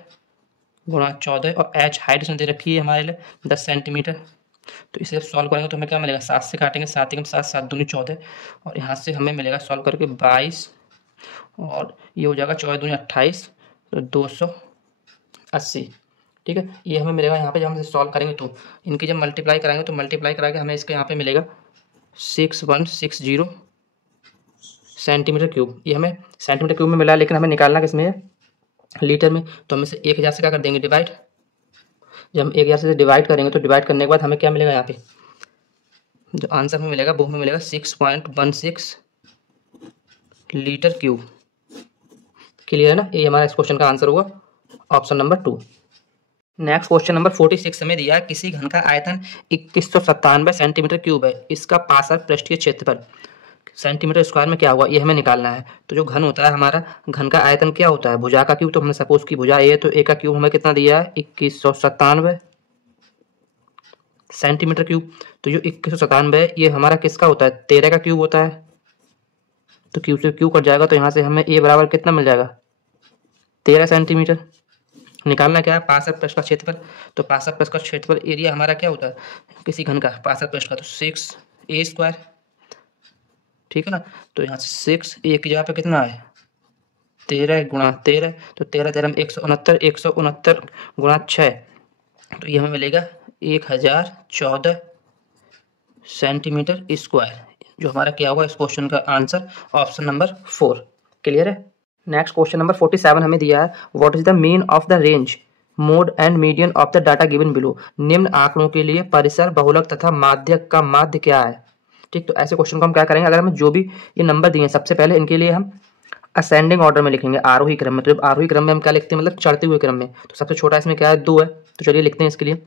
गुणा 14 और h हाइट इसमें दे रखी है हमारे लिए 10 सेंटीमीटर। तो इसे जब सॉल्व करेंगे तो हमें क्या मिलेगा 7 से काटेंगे 7 एकम 7, 7 दूनी 14 और यहाँ से हमें मिलेगा सॉल्व करके 22 और ये हो जाएगा 14 दूनी 28 तो 280। ठीक है, ये हमें मिलेगा यहाँ पे जब हम इसे सॉल्व करेंगे तो इनकी जब मल्टीप्लाई कराएंगे तो मल्टीप्लाई करा के हमें इसके यहाँ पे मिलेगा 6160 सेंटीमीटर क्यूब। ये हमें सेंटीमीटर क्यूब में मिला है, लेकिन हमें निकालना किस में है लीटर में। तो हम इसे 1000 से क्या कर देंगे डिवाइड। जब हम 1000 से डिवाइड करेंगे तो डिवाइड करने के बाद हमें क्या मिलेगा, यहाँ पे जो आंसर में मिलेगा वो हमें मिलेगा 6.16 लीटर क्यूब। क्लियर है ना, ये हमारा इस क्वेश्चन का आंसर होगा option number 2। Next question number 46 हमें दिया है किसी घन का आयतन 2197 सेंटीमीटर क्यूब है, इसका पार्श्व पृष्ठीय क्षेत्रफल सेंटीमीटर स्क्वायर में क्या होगा, ये हमें निकालना है। तो जो घन होता है हमारा, घन का आयतन क्या होता है भुजा का क्यूब। तो हमने सपोज की भुजा ए है तो ए का क्यूब हमें कितना दिया है 2197 सेंटीमीटर क्यूब। तो जो 2197 है ये हमारा किसका होता है 13 का क्यूब होता है। तो क्यूब से क्यूब कट जाएगा तो यहाँ से हमें ए बराबर कितना मिल जाएगा 13 सेंटीमीटर। निकालना क्या है पार्श्व पृष्ठ का क्षेत्रफल। तो पार्श्व पृष्ठ का क्षेत्रफल एरिया हमारा क्या होता है किसी घन का पार्श्व पृष्ठ का, तो 6a²। ठीक है ना, तो यहाँ से 6 ए की जगह पे कितना है 13 गुणा 13, तो 13 13 169, 169 गुणा 6, तो ये हमें मिलेगा 1014 सेंटीमीटर स्क्वायर, जो हमारा क्या होगा इस क्वेश्चन का आंसर ऑप्शन नंबर 4। क्लियर है। नेक्स्ट क्वेश्चन नंबर 47 हमें दिया है what is the mean of the range mode and median of the data given below. निम्न आंकड़ों के लिए परिसर बहुलक तथा माध्यक का माध्य क्या है। ठीक, तो ऐसे क्वेश्चन को हम क्या करेंगे, अगर हमें जो भी ये नंबर दिए हैं सबसे पहले इनके लिए हम असेंडिंग ऑर्डर में लिखेंगे, आरोही क्रम में। तो जब आरोही क्रम में हम क्या लिखते हैं मतलब चढ़ते हुए क्रम में, तो सबसे छोटा इसमें क्या है 2 है। तो चलिए लिखते हैं इसके लिए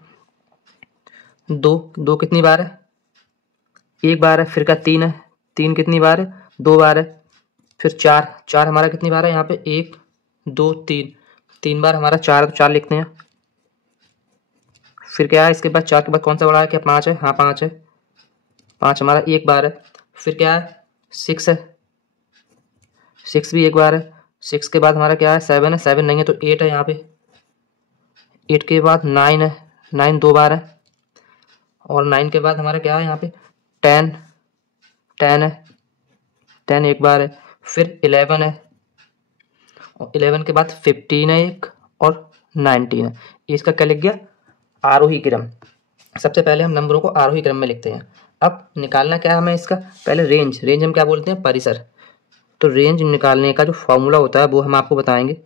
2 कितनी बार है 1 बार है, फिर का 3 है, 3 कितनी बार है 2 बार है, फिर 4 हमारा कितनी बार है यहाँ पे 1 2 3, 3 बार हमारा 4 है तो 4 लिखते हैं। फिर क्या है इसके बाद 4 के बाद कौन सा बड़ा है, क्या 5 है, हाँ 5 है, 5 हमारा एक बार है। फिर क्या है 6 है, 6 भी एक बार है। 6 के बाद हमारा क्या है 7 है, 7 नहीं है तो 8 है यहाँ पे। 8 के बाद 9 है, 9 दो बार है। और 9 के बाद हमारा क्या है यहाँ पे 10, 10 है, 10 एक बार है। फिर 11 है, और 11 के बाद 15 है एक, और 19 है। इसका क्या लिख गया, आरोही क्रम। सबसे पहले हम नंबरों को आरोही क्रम में लिखते हैं। अब निकालना क्या है हमें इसका, पहले रेंज, रेंज हम क्या बोलते हैं, परिसर। तो रेंज निकालने का जो फॉर्मूला होता है वो हम आपको बताएंगे,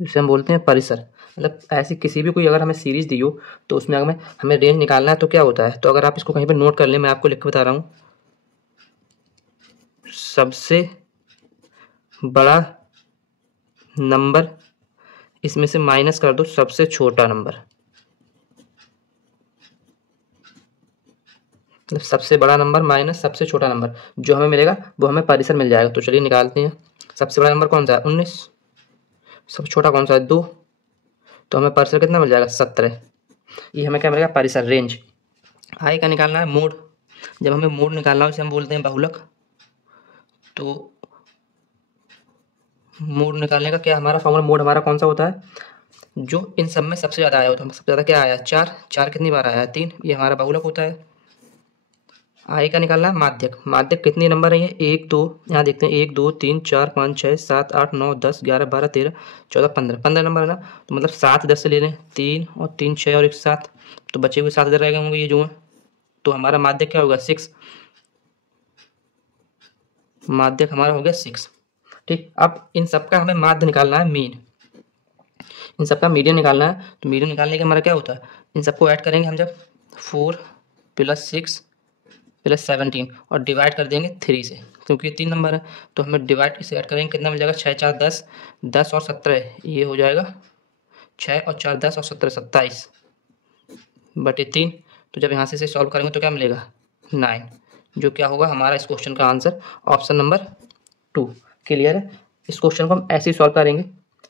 जिसे हम बोलते हैं परिसर। मतलब ऐसी किसी भी कोई अगर हमें सीरीज दी हो तो उसमें अगर हमें रेंज निकालना है तो क्या होता है, तो अगर आप इसको कहीं पर नोट कर लें, मैं आपको लिख के बता रहा हूँ। सबसे बड़ा नंबर, इसमें से माइनस कर दो सबसे छोटा नंबर, मतलब सबसे बड़ा नंबर माइनस सबसे छोटा नंबर, जो हमें मिलेगा वो हमें परिसर मिल जाएगा। तो चलिए निकालते हैं। सबसे बड़ा नंबर कौन सा है 19, सबसे छोटा कौन सा है 2, तो हमें परिसर कितना मिल जाएगा 17। ये हमें क्या मिलेगा, परिसर, रेंज। आगे का निकालना है मोड। जब हमें मोड निकालना हो इसे हम बोलते हैं बहुलक। तो मोड निकालने का क्या हमारा फॉर्मूला, मोड हमारा कौन सा होता है, जो इन सब में सबसे ज़्यादा आया होता है। सबसे ज़्यादा क्या आया 4, 4 कितनी बार आया 3, ये हमारा बहुलक होता है। आगे का निकालना है माध्यक। माध्यक कितने नंबर है, 1 2, यहाँ देखते हैं 1 2 3 4 5 6 7 8 9 10 11 12 13 14 15, 15 नंबर है ना। तो मतलब 7 10 से ले लें, 3 और 3 6 और 1 7, तो बचे हुए 7 इधर रहेगा होंगे ये जो है। तो हमारा माध्यक क्या होगा 6, माध्यक हमारा हो गया 6। ठीक, अब इन सबका हमें माध्य निकालना है, मीन। इन सबका मीडियन निकालना है। तो मीडियन निकालने के हमारा क्या होता है, इन सबको ऐड करेंगे हम जब 4 + 6 + 17 और डिवाइड कर देंगे 3 से, क्योंकि ये 3 नंबर है। तो हमें डिवाइड इसे ऐड करेंगे, कितना मिल जाएगा 6 4 10, 10 और 17, ये हो जाएगा 6 और 4 10 और 17 27 बटे 3। तो जब यहाँ से इसे सॉल्व करेंगे तो क्या मिलेगा 9, जो क्या होगा हमारा इस क्वेश्चन का आंसर, ऑप्शन नंबर 2। क्लियर है। इस क्वेश्चन को हम ऐसे ही सॉल्व करेंगे,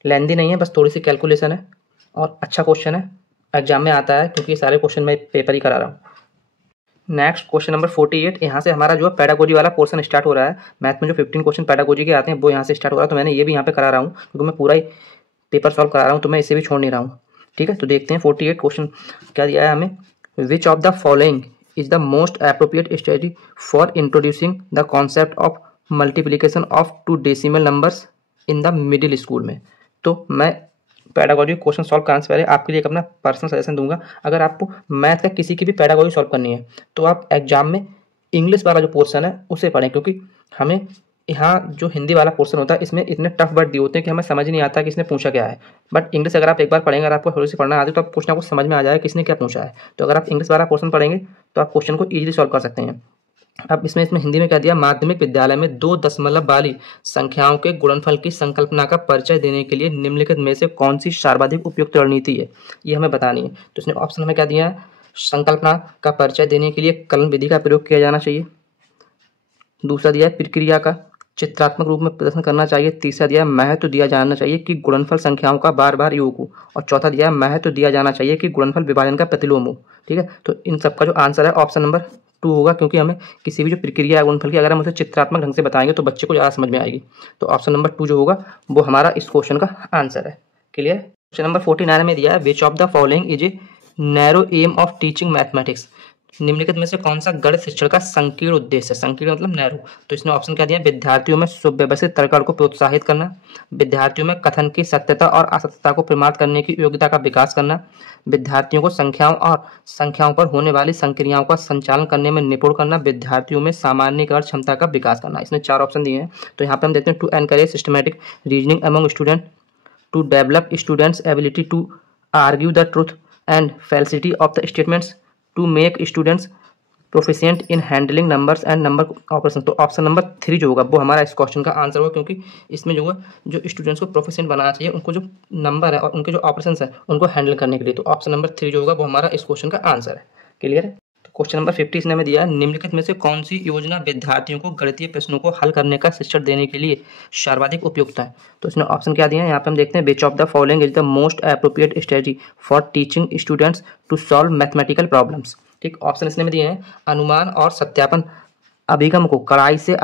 लेंदी नहीं है, बस थोड़ी सी कैलकुलेशन है, और अच्छा क्वेश्चन है, एग्जाम में आता है, क्योंकि ये सारे क्वेश्चन मैं पेपर ही करा रहा हूँ। Next question number 48। यहाँ से हमारा जो है पेडागोजी वाला पोर्शन स्टार्ट हो रहा है। मैथ में जो 15 क्वेश्चन पेडागोजी के आते हैं वो यहाँ से स्टार्ट हो रहा है। तो मैंने ये भी यहाँ पे करा रहा हूँ, क्योंकि मैं पूरा ही पेपर सॉल्व करा रहा हूँ, तो मैं इसे भी छोड़ नहीं रहा हूँ। ठीक है, तो देखते हैं 48 क्वेश्चन क्या दिया है हमें। विच of the following is the most appropriate strategy for introducing the concept of multiplication of 2 decimal numbers in the middle school में। तो मैं पेडागोजी क्वेश्चन सॉल्व करने से पहले आपके लिए एक अपना पर्सनल सजेशन दूंगा। अगर आपको मैथ का किसी की भी पेडागोजी सॉल्व करनी है तो आप एग्जाम में इंग्लिश वाला जो पोर्शन है उसे पढ़ें, क्योंकि हमें यहाँ जो हिंदी वाला पोर्शन होता है इसमें इतने टफ वर्ड दिए होते हैं कि हमें समझ नहीं आता कि इसने पूछा क्या है। बट इंग्लिश अगर आप एक बार पढ़ेंगे, अगर आपको थोड़ी सी पढ़ना आती है तो आप कुछ ना कुछ समझ में आ जाएगा किसने क्या पूछा है। तो अगर आप इंग्लिश वाला पोर्शन पढ़ेंगे तो आप क्वेश्चन को ईजिली सॉल्व कर सकते हैं। अब इसमें हिंदी में क्या दिया, माध्यमिक विद्यालय में 2 दशमलव वाली संख्याओं के गुणनफल की संकल्पना का परिचय देने के लिए निम्नलिखित में से कौन सी सर्वाधिक उपयुक्त रणनीति है, ये हमें बतानी है। तो इसमें ऑप्शन हमें क्या दिया है, संकल्पना का परिचय देने के लिए कलन विधि का प्रयोग किया जाना चाहिए। दूसरा दिया है प्रक्रिया का चित्रात्मक रूप में प्रदर्शन करना चाहिए। तीसरा दिया है महत्व दिया जाना चाहिए कि गुणनफल संख्याओं का बार बार योग हो। और चौथा दिया है महत्व दिया जाना चाहिए कि गुणनफल विभाजन का प्रतिलोम हो। ठीक है, तो इन सबका जो आंसर है ऑप्शन नंबर 2 होगा, क्योंकि हमें किसी भी जो प्रक्रिया है गुणनफल की अगर हम उसे चित्रात्मक ढंग से बताएंगे तो बच्चे को ज़्यादा समझ में आएगी। तो ऑप्शन नंबर 2 जो होगा वो हमारा इस क्वेश्चन का आंसर है। क्लियर। क्वेश्चन नंबर 49 में दिया है which of the following is a narrow aim of teaching mathematics. निम्नलिखित में से कौन सा गणित शिक्षण का संकीर्ण उद्देश्य है, संकीर्ण मतलब नैरो। तो इसने ऑप्शन क्या दिया, विद्यार्थियों में सुव्यवस्थित तर्कण को प्रोत्साहित करना, विद्यार्थियों में कथन की सत्यता और असत्यता को प्रमाणित करने की योग्यता का विकास करना, विद्यार्थियों को संख्याओं और संख्याओं पर होने वाली संक्रियाओं का संचालन करने में निपुण करना, विद्यार्थियों में सामान्यीकरण क्षमता का विकास करना। इसने 4 ऑप्शन दिए हैं। तो यहाँ पे हम देखते हैं to encourage systematic reasoning among student, to develop students ability to argue the truth and falsity of the statements, to make students proficient in handling numbers and number operation. तो ऑप्शन नंबर 3 जो होगा वो हमारा इस question का answer होगा, क्योंकि इसमें जो है जो स्टूडेंट्स को प्रोफिशिएंट बनाना चाहिए, उनको जो नंबर है और उनके जो ऑपरेशन है उनको हैंडल करने के लिए। तो ऑप्शन नंबर 3 जो होगा वो हमारा इस क्वेश्चन का आंसर है। क्लियर है। तो क्वेश्चन नंबर 50 इसने हमें दिया है, निम्नलिखित में से कौन सी योजना विद्यार्थियों को गणितीय प्रश्नों को हल करने का शिक्षण देने के लिए सर्वाधिक उपयुक्त है। तो इसने ऑप्शन क्या दिया है, यहाँ पे हम देखते हैं, which of the following is the most appropriate strategy for teaching students to solve mathematical problems. ठीक, ऑप्शन इसने में दिए हैं, अनुमान और सत्यापन अभिगम को कड़ाई से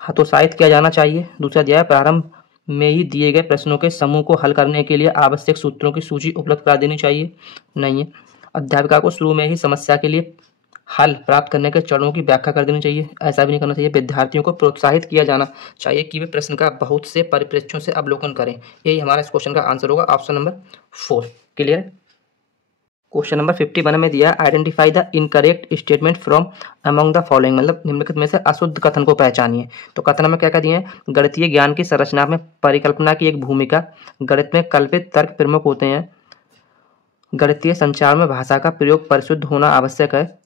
हतोत्साहित किया जाना चाहिए। दूसरा दिया है, प्रारंभ में ही दिए गए प्रश्नों के समूह को हल करने के लिए आवश्यक सूत्रों की सूची उपलब्ध करा देनी चाहिए। नहीं है। अध्यापिका को शुरू में ही समस्या के लिए हल प्राप्त करने के चरणों की व्याख्या कर देनी चाहिए। ऐसा भी नहीं करना चाहिए। विद्यार्थियों को प्रोत्साहित किया जाना चाहिए कि वे प्रश्न का बहुत से परिप्रेक्ष्यों से अवलोकन करें। यही हमारा इस क्वेश्चन का आंसर होगा, option number 4। Clear. Question number 51 में दिया, identify the incorrect statement from among the following, मतलब निम्नलिखित में से अशुद्ध कथन को पहचानिए। तो कथन में क्या क्या दिए हैं, गणितीय ज्ञान की संरचना में परिकल्पना की एक भूमिका, गणित में कल्पित तर्क प्रमुख होते हैं, गणितीय संचार में भाषा का प्रयोग परिशुद्ध होना आवश्यक है,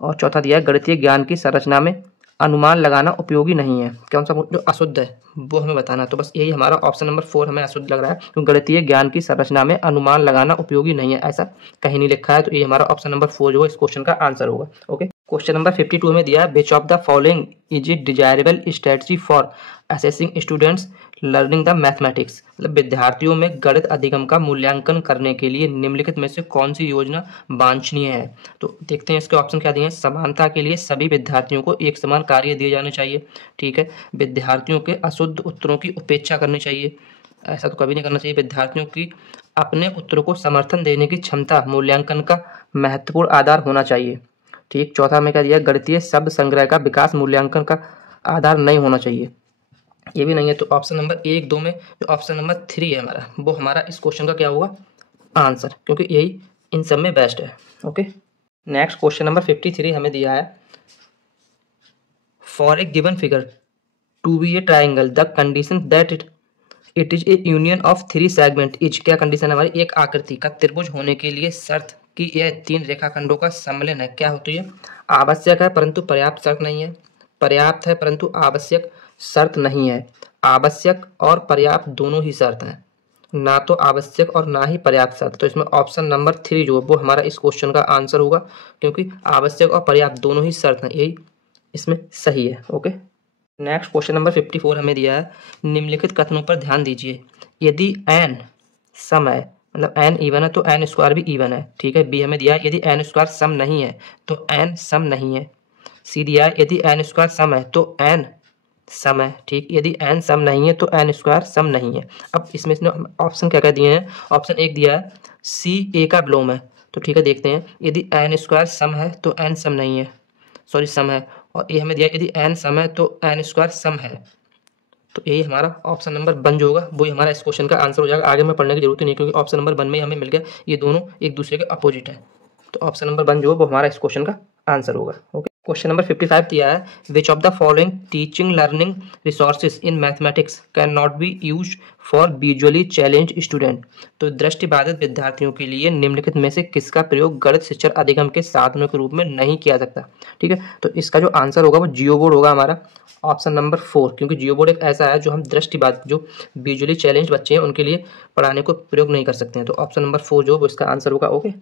और चौथा दिया है, गणितीय ज्ञान की संरचना में अनुमान लगाना उपयोगी नहीं है। कौन सा जो अशुद्ध है वो हमें बताना। तो बस यही हमारा ऑप्शन नंबर 4 हमें अशुद्ध लग रहा है, क्योंकि गणितीय ज्ञान की संरचना में अनुमान लगाना उपयोगी नहीं है, ऐसा कहीं नहीं लिखा है। तो ये हमारा ऑप्शन नंबर 4 जो है इस क्वेश्चन का आंसर होगा। ओके। क्वेश्चन नंबर 52 में दिया, विच of the following is it desirable strategy for assessing students learning the mathematics, मतलब विद्यार्थियों में गणित अधिगम का मूल्यांकन करने के लिए निम्नलिखित में से कौन सी योजना वांछनीय है। तो देखते हैं इसके ऑप्शन क्या दिए हैं। समानता के लिए सभी विद्यार्थियों को एक समान कार्य दिए जाने चाहिए। ठीक है। विद्यार्थियों के अशुद्ध उत्तरों की उपेक्षा करनी चाहिए, ऐसा तो कभी नहीं करना चाहिए। विद्यार्थियों की अपने उत्तरों को समर्थन देने की क्षमता मूल्यांकन का महत्वपूर्ण आधार होना चाहिए। ठीक। चौथा में क्या दिया, गणितीय शब्द संग्रह का विकास मूल्यांकन का आधार नहीं होना चाहिए, ये भी नहीं है। तो ऑप्शन नंबर 1, 2 में जो ऑप्शन नंबर 3 है हमारा, वो हमारा इस क्वेश्चन का क्या होगा आंसर, क्योंकि यही इन सब में बेस्ट है। ओके। नेक्स्ट क्वेश्चन नंबर 53 हमें दिया है, for a given figure to be a triangle the condition that it is a union of 3 segment is, क्या कंडीशन है हमारी, एक आकृति का त्रिभुज होने के लिए शर्त कि यह 3 रेखाखंडों का सम्मिलन है। क्या होती है, आवश्यक है परंतु पर्याप्त शर्त नहीं है, पर्याप्त है परंतु आवश्यक शर्त नहीं है, आवश्यक और पर्याप्त दोनों ही शर्त हैं, ना तो आवश्यक और ना ही पर्याप्त शर्त। तो इसमें ऑप्शन नंबर 3 जो है वो हमारा इस क्वेश्चन का आंसर होगा, क्योंकि आवश्यक और पर्याप्त दोनों ही शर्त हैं, यही इसमें सही है। ओके। नेक्स्ट क्वेश्चन नंबर 54 हमें दिया है, निम्नलिखित कथनों पर ध्यान दीजिए। यदि n सम है, मतलब n इवन है तो n स्क्वायर भी इवन है। ठीक है। बी हमें दिया है, यदि n स्क्वायर सम नहीं है तो n सम नहीं है। सी दिया है, यदि n स्क्वायर सम है तो n सम है। ठीक। यदि n सम नहीं है तो n स्क्वायर सम नहीं है। अब इसमें इसने ऑप्शन क्या क्या दिए हैं, ऑप्शन 1 दिया है सी ए का विलोम है। तो ठीक है, देखते हैं, यदि n स्क्वायर सम है तो n सम नहीं है, सॉरी सम है, और ये हमें दिया यदि n सम है तो n स्क्वायर सम है। तो यही हमारा ऑप्शन नंबर 1 जो होगा वही हमारा इस क्वेश्चन का आंसर हो जाएगा। आगे में पढ़ने की जरूरत ही नहीं, क्योंकि ऑप्शन नंबर 1 में ही हमें मिल गया, ये दोनों एक दूसरे के अपोजिट है। तो ऑप्शन नंबर 1 जो है वो हमारा इस क्वेश्चन का आंसर होगा। ओके। क्वेश्चन नंबर 55 दिया है, which of the following teaching learning resources in mathematics can not be used for visually challenged student. तो दृष्टिबाधित विद्यार्थियों के लिए निम्नलिखित में से किसका प्रयोग गणित शिक्षण अधिगम के साधनों के रूप में नहीं किया सकता। ठीक है। तो इसका जो आंसर होगा वो जियो बोर्ड होगा हमारा, ऑप्शन नंबर 4, क्योंकि जियो बोर्ड एक ऐसा है जो हम दृष्टिबाधित जो विजुअली चैलेंज बच्चे हैं उनके लिए पढ़ाने को प्रयोग नहीं कर सकते हैं। तो ऑप्शन नंबर 4 जो वो इसका आंसर होगा। ओके।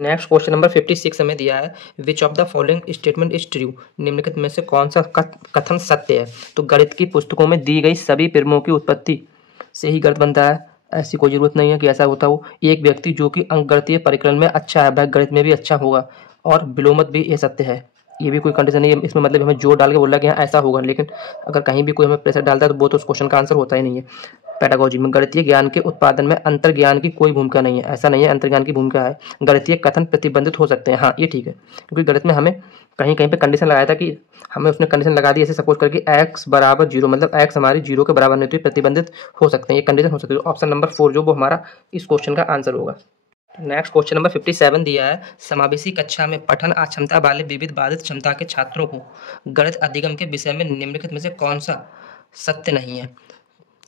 नेक्स्ट क्वेश्चन नंबर 56 हमें दिया है, which of the following statement is true, निम्नलिखित में से कौन सा कथन सत्य है। तो गणित की पुस्तकों में दी गई सभी प्रमेयों की उत्पत्ति से ही गणित बनता है, ऐसी कोई जरूरत नहीं है कि ऐसा होता हो। एक व्यक्ति जो कि अंकगणितीय परिकलन में अच्छा है वह गणित में भी अच्छा होगा, और विलोमत भी ये सत्य है, ये भी कोई कंडीशन नहीं है। इसमें मतलब हमें जोर डाल के बोला कि हाँ ऐसा होगा, लेकिन अगर कहीं भी कोई हमें प्रेशर डालता है तो वो तो उस क्वेश्चन का आंसर होता ही नहीं है। पेडागोजी में गणितीय ज्ञान के उत्पादन में अंतर ज्ञान की कोई भूमिका नहीं है, ऐसा नहीं है, अंतर ज्ञान की भूमिका है। गणितीय कथन प्रतिबंधित हो सकते हैं, हाँ ये ठीक है, क्योंकि गणित में हमें कहीं कहीं पे कंडीशन लगाया था कि हमें उसने कंडीशन लगा दी ऐसे सपोज करके x बराबर 0, मतलब x हमारी 0 के बराबर नहीं, तो प्रतिबंधित हो सकते हैं, ये कंडीशन हो सकती है। ऑप्शन नंबर 4 जो वो हमारा इस क्वेश्चन का आंसर होगा। नेक्स्ट क्वेश्चन नंबर 57 दिया है, समावेशी कक्षा में पठन अक्षमता वाले विविध बाधित क्षमता के छात्रों को गणित अधिगम के विषय में निम्नलिखित में से कौन सा सत्य नहीं है।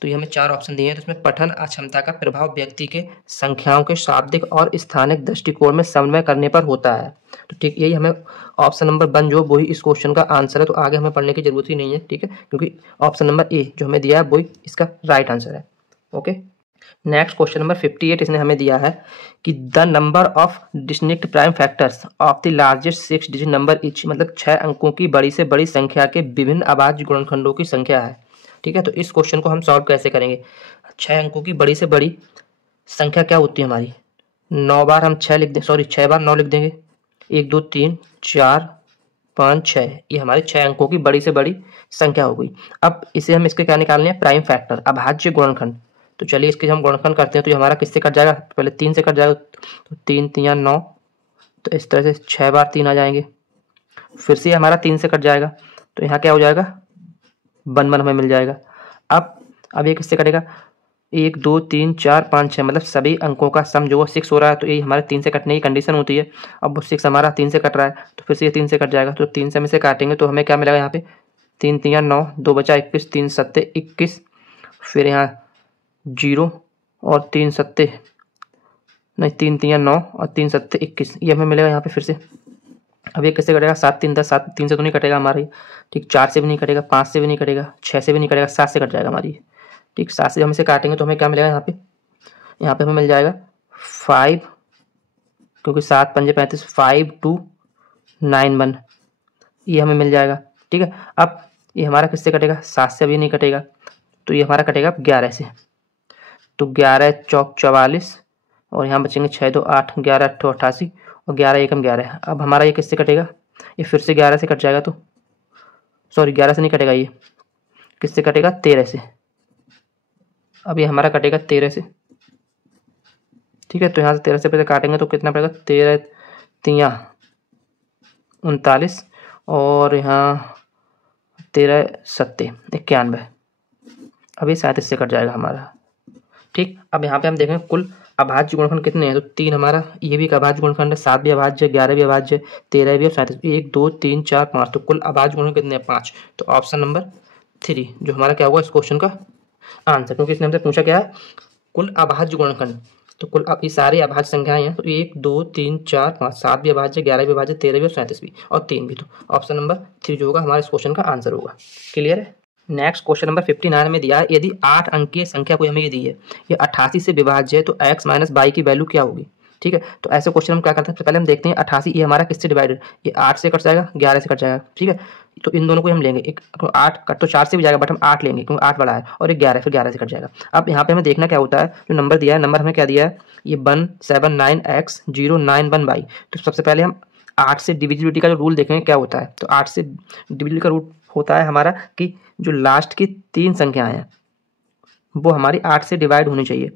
तो ये हमें 4 ऑप्शन दिए हैं। तो इसमें पठन अक्षमता का प्रभाव व्यक्ति के संख्याओं के शाब्दिक और स्थानिक दृष्टिकोण में समन्वय करने पर होता है। तो ठीक यही हमें ऑप्शन नंबर 1 जो वही इस क्वेश्चन का आंसर है, तो आगे हमें पढ़ने की जरूरत ही नहीं है। ठीक है, क्योंकि ऑप्शन नंबर ए जो हमें दिया है वही इसका राइट आंसर है। ओके। नेक्स्ट क्वेश्चन नंबर 58 इसने हमें दिया है कि the number of distinct prime factors of the largest 6 digit number etch, मतलब 6 अंकों की बड़ी से बड़ी संख्या के विभिन्न अभाज्य गुणनखंडों की संख्या है। ठीक है, तो इस क्वेश्चन को हम सॉल्व कैसे करेंगे। 6 अंकों की बड़ी से बड़ी संख्या क्या होती है हमारी, 9 बार हम 6 लिख दें, सॉरी 6 बार 9 लिख देंगे, 1 2 3 4 5 6, ये हमारे 6 अंकों की बड़ी से बड़ी संख्या हो गई। अब इसे हम इसके क्या निकालने हैं, प्राइम फैक्टर, अभाज्य गुणनखंड। तो चलिए इसके हम गुणनखंड करते हैं, तो ये हमारा किससे कट जाएगा, पहले 3 से कट जाएगा, तो 3 3 9, तो इस तरह से 6 बार 3 आ जाएंगे, फिर से हमारा 3 से कट जाएगा, तो यहाँ क्या हो जाएगा, 1 1 हमें मिल जाएगा। अब ये किससे कटेगा, 1 2 3 4 5 6, मतलब सभी अंकों का सम जो 6 हो रहा है, तो ये हमारे 3 से कटने की कंडीशन होती है। अब वो 6 हमारा 3 से कट रहा है, तो फिर से ये 3 से कट जाएगा, तो 3 से हम इसे काटेंगे तो हमें क्या मिलेगा, यहाँ पे 3 3 9, 2 बचा 21, 3 7 21, फिर यहाँ 0 और 3 7 नहीं 3 3 9 और 3 7 21, ये हमें मिलेगा यहाँ पे फिर से। अब ये कैसे कटेगा, 7 3 10, 7 3 से तो नहीं कटेगा हमारी, ठीक, 4 से भी नहीं कटेगा, 5 से भी नहीं कटेगा, 6 से भी नहीं कटेगा, 7 से कट जाएगा हमारी, ठीक। 7 से हम इसे काटेंगे तो हमें क्या मिलेगा, यहाँ पे हमें मिल जाएगा 5, क्योंकि 7 पंजे 35, 5 2 9 1, ये हमें मिल जाएगा, ठीक है। अब ये हमारा किससे कटेगा, 7 से अभी नहीं कटेगा, तो ये हमारा कटेगा 11 से, तो 11 चौक 44, और यहाँ बचेंगे 6 2 8, 11 8 88, और 11 1 11। अब हमारा ये किससे कटेगा, ये फिर से 11 से कट जाएगा, तो सॉरी 11 से नहीं कटेगा, ये किससे कटेगा, 13 से। अब ये हमारा कटेगा 13 से, ठीक है। तो यहाँ से 13 से पहले काटेंगे तो कितना पड़ेगा, 13 3 39, और यहाँ 13 7 91, अब ये 37 से कट जाएगा हमारा, ठीक। अब यहाँ पे हम देखेंगे कुल अभाज्य गुणनखंड कितने हैं, तो 3 हमारा ये भी एक अभाज्य गुणनखंड है, 7 भी अभाज्य है, 11 भी अभाज्य है, 13 भी और 37 भी, 1 2 3 4 5, तो कुल अभाज्य गुणनखंड कितने हैं, 5। तो ऑप्शन नंबर 3 जो हमारा क्या होगा इस क्वेश्चन का आंसर, क्योंकि इसने हमसे पूछा क्या है, कुल अभाज्य गुणनखंड। तो कुल अब ये सारी अभाज्य संख्याएं हैं, तो 1 2 3 4 5, 7 भी अभाज्य, 11 भी अभाज्य, 13 भी और 37 भी, और 3 भी। तो ऑप्शन नंबर 3 जो होगा हमारे इस क्वेश्चन का आंसर होगा। क्लियर है। नेक्स्ट क्वेश्चन नंबर 59 में दिया है, यदि 8 अंकीय संख्या कोई हमें ये दी है, ये 88 से विभाज्य है, तो x माइनस बाई की वैल्यू क्या होगी, ठीक है। तो ऐसे क्वेश्चन हम क्या करते हैं, पहले हम देखते हैं 88 ये हमारा किससे डिवाइडेड, ये 8 से कट जाएगा, 11 से कट जाएगा, ठीक है। तो इन दोनों को हम लेंगे, एक 8 कट तो 4 से भी जाएगा, बट हम 8 लेंगे क्योंकि 8 बड़ा है, और एक 11, फिर 11 से कट जाएगा। अब यहाँ पे हमें देखना क्या होता है, जो नंबर दिया है, नंबर हमें क्या दिया है, ये 179x 091 बाई। तो सबसे पहले हम 8 से डिविजिबिलिटी का जो रूल देखेंगे क्या होता है, तो 8 से डिविजिबिलिटी का रूल होता है हमारा कि जो लास्ट की 3 संख्याएं हैं वो हमारी 8 से डिवाइड होनी चाहिए।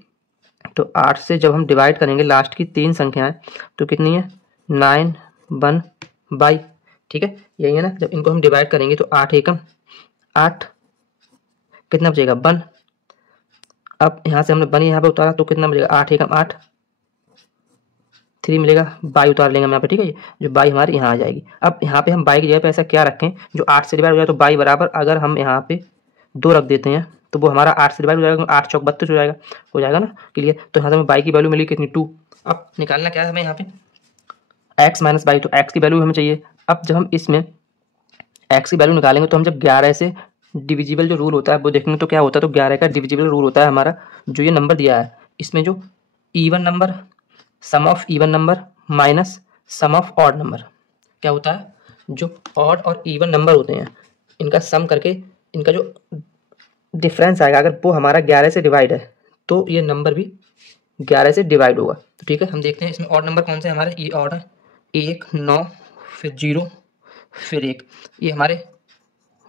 तो 8 से जब हम डिवाइड करेंगे लास्ट की 3 संख्याएं, तो कितनी है, 9 1 बाई, ठीक है, यही है ना। जब इनको हम डिवाइड करेंगे तो 8 एकम 8, कितना बचेगा 1। अब यहाँ से हमने 1 यहाँ पे उतारा तो कितना बचेगा, 8 एकम 8, 3 मिलेगा, बाई उतार लेंगे हम यहाँ पे, ठीक है। जो बाई हमारी यहाँ आ जाएगी। अब यहाँ पे हम बाई की जगह पे ऐसा क्या रखें जो 8 से डिवाइड हो जाए, तो बाई बराबर अगर हम यहाँ पे 2 रख देते हैं तो वो हमारा 8 से डिवाइड हो जाएगा, 8 चौक 32 हो जाएगा ना, क्लियर। तो यहाँ से हमें बाई की वैल्यू मिली कितनी, 2। अब निकालना क्या है हमें यहाँ पे, x माइनस बाई, तो x की वैल्यू हमें चाहिए। अब जब हम इसमें x की वैल्यू निकालेंगे तो हम जब 11 से डिविजिबल जो रूल होता है वो देखेंगे तो क्या होता है, तो 11 का डिविजिबल रूल होता है हमारा, जो ये नंबर दिया है इसमें जो even number, sum of even number minus sum of odd number, क्या होता है, जो ऑड और इवन नंबर होते हैं इनका सम करके इनका जो डिफरेंस आएगा, अगर वो हमारा 11 से डिवाइड है तो ये नंबर भी 11 से डिवाइड होगा। तो ठीक है, हम देखते हैं इसमें ऑड नंबर कौन से हमारे, ये ऑड है, 1 9 फिर 0 फिर 1, ये हमारे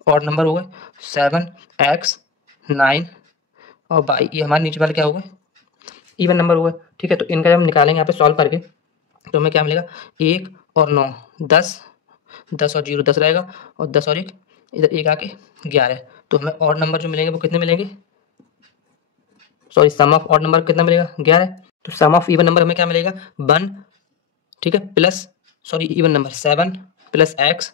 ऑड नंबर हो गए। 7 x 9 और बाई, ये हमारे नीचे वाले क्या हो गए, इवन नंबर हो गए, ठीक है। तो इनका जब हम निकालेंगे यहाँ पे सॉल्व करके तो हमें क्या मिलेगा, 1 और 9 10, 10 और 0 10 रहेगा, और 10 और 1 इधर 1 आके 11। तो हमें ऑड नंबर जो मिलेंगे वो कितने मिलेंगे, sorry sum of odd number कितना मिलेगा, 11। तो सम ऑफ इवन नंबर हमें क्या मिलेगा, 1, ठीक है, plus sorry even number 7 plus x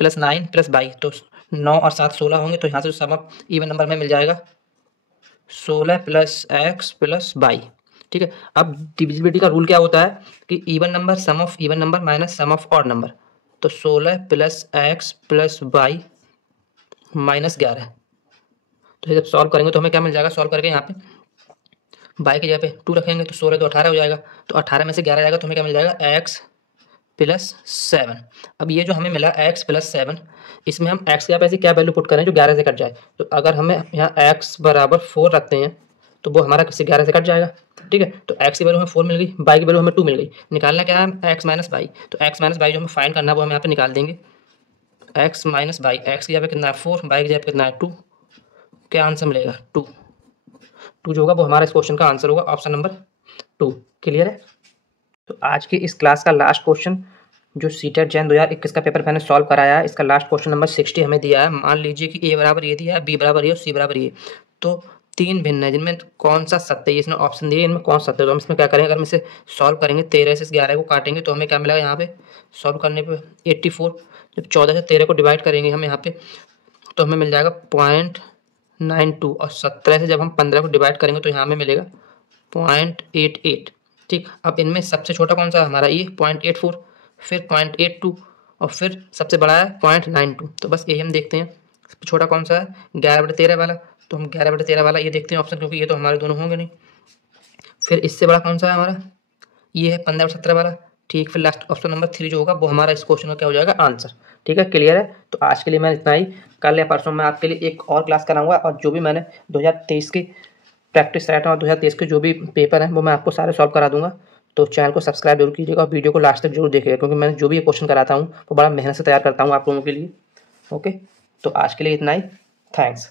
plus 9 plus by, तो 9 और 7 16 होंगे, तो यहाँ से सम ऑफ इवन नंबर हमें मिल जाएगा 16 प्लस x प्लस बाई, ठीक है। अब डिविजिबिलिटी का रूल क्या होता है कि even number sum of even number minus sum of odd number, तो 16 plus x plus y minus 11। तो जब सॉल्व करेंगे तो हमें क्या मिल जाएगा, सॉल्व करके यहाँ पे बाई की जगह पे 2 रखेंगे तो 16 तो 18 हो जाएगा। तो 18 में से 11 जाएगा तो हमें क्या मिल जाएगा x प्लस 7। अब ये जो हमें मिला x प्लस 7, इसमें हम x की जगह पे ऐसी क्या वैल्यू पुट करें जो 11 से कट जाए। तो अगर हमें यहाँ x बराबर 4 रखते हैं तो वो हमारा किससे 11 से कट जाएगा। ठीक है, तो x की वैल्यू हमें 4 मिल गई, बाई की वैल्यू हमें 2 मिल गई। निकालना क्या है, x माइनस बाई। तो x माइनस बाई जो हमें फाइंड करना है वो हम यहाँ पे निकाल देंगे। x माइनस बाई, एक्स की जगह पे कितना है 4, बाई की जगह पे कितना है 2। क्या आंसर मिलेगा 2। 2 जो होगा वो हमारा इस क्वेश्चन का आंसर होगा, ऑप्शन नंबर 2। क्लियर है। तो आज की इस क्लास का लास्ट क्वेश्चन जो सीटेट जैन 2021 का पेपर मैंने सॉल्व कराया है, इसका लास्ट क्वेश्चन नंबर 60 हमें दिया है। मान लीजिए कि ए बराबर ये दिया है, बी बराबर ये और सी बराबर ये। तो 3 भिन्न है जिनमें कौन सा सत्य है, इसने ऑप्शन दिए इनमें कौन सा सत्य है। तो हम इसमें क्या करेंगे, अगर हम इसे सॉल्व करेंगे 13 से 11 को काटेंगे तो हमें क्या मिलेगा यहाँ पे सॉल्व करने पे 84। जब 14 से 13 को डिवाइड करेंगे हम यहाँ पे तो हमें मिल जाएगा 0.92 और 17 से जब हम 15 को डिवाइड करेंगे तो यहाँ में मिलेगा 0.88। ठीक, अब इनमें सबसे छोटा कौन सा है हमारा ये 0.84, फिर 0.82 और फिर सबसे बड़ा है 0.92। तो बस यही हम देखते हैं सबसे छोटा कौन सा है 11/13 वाला। तो हम 11/13 वाला ये देखते हैं ऑप्शन, क्योंकि ये तो हमारे दोनों होंगे नहीं। फिर इससे बड़ा कौन सा है हमारा, ये है 15/17 वाला। ठीक, फिर लास्ट ऑप्शन नंबर 3 जो होगा वो हमारा इस क्वेश्चन का क्या हो जाएगा आंसर। ठीक है, क्लियर है। तो आज के लिए मैं इतना ही। कल या परसों मैं आपके लिए एक और क्लास कराऊंगा और जो भी मैंने 2023 की प्रैक्टिस कराया था और 2023 के जो भी पेपर हैं वो मैं आपको सारे सॉल्व करा दूंगा। तो चैनल को सब्सक्राइब जरूर कीजिएगा और वीडियो को लास्ट तक जरूर देखिएगा, क्योंकि मैं जो भी क्वेश्चन कराता हूँ वो बड़ा मेहनत से तैयार करता हूँ आप लोगों के लिए। ओके, तो आज के लिए इतना ही। थैंक्स।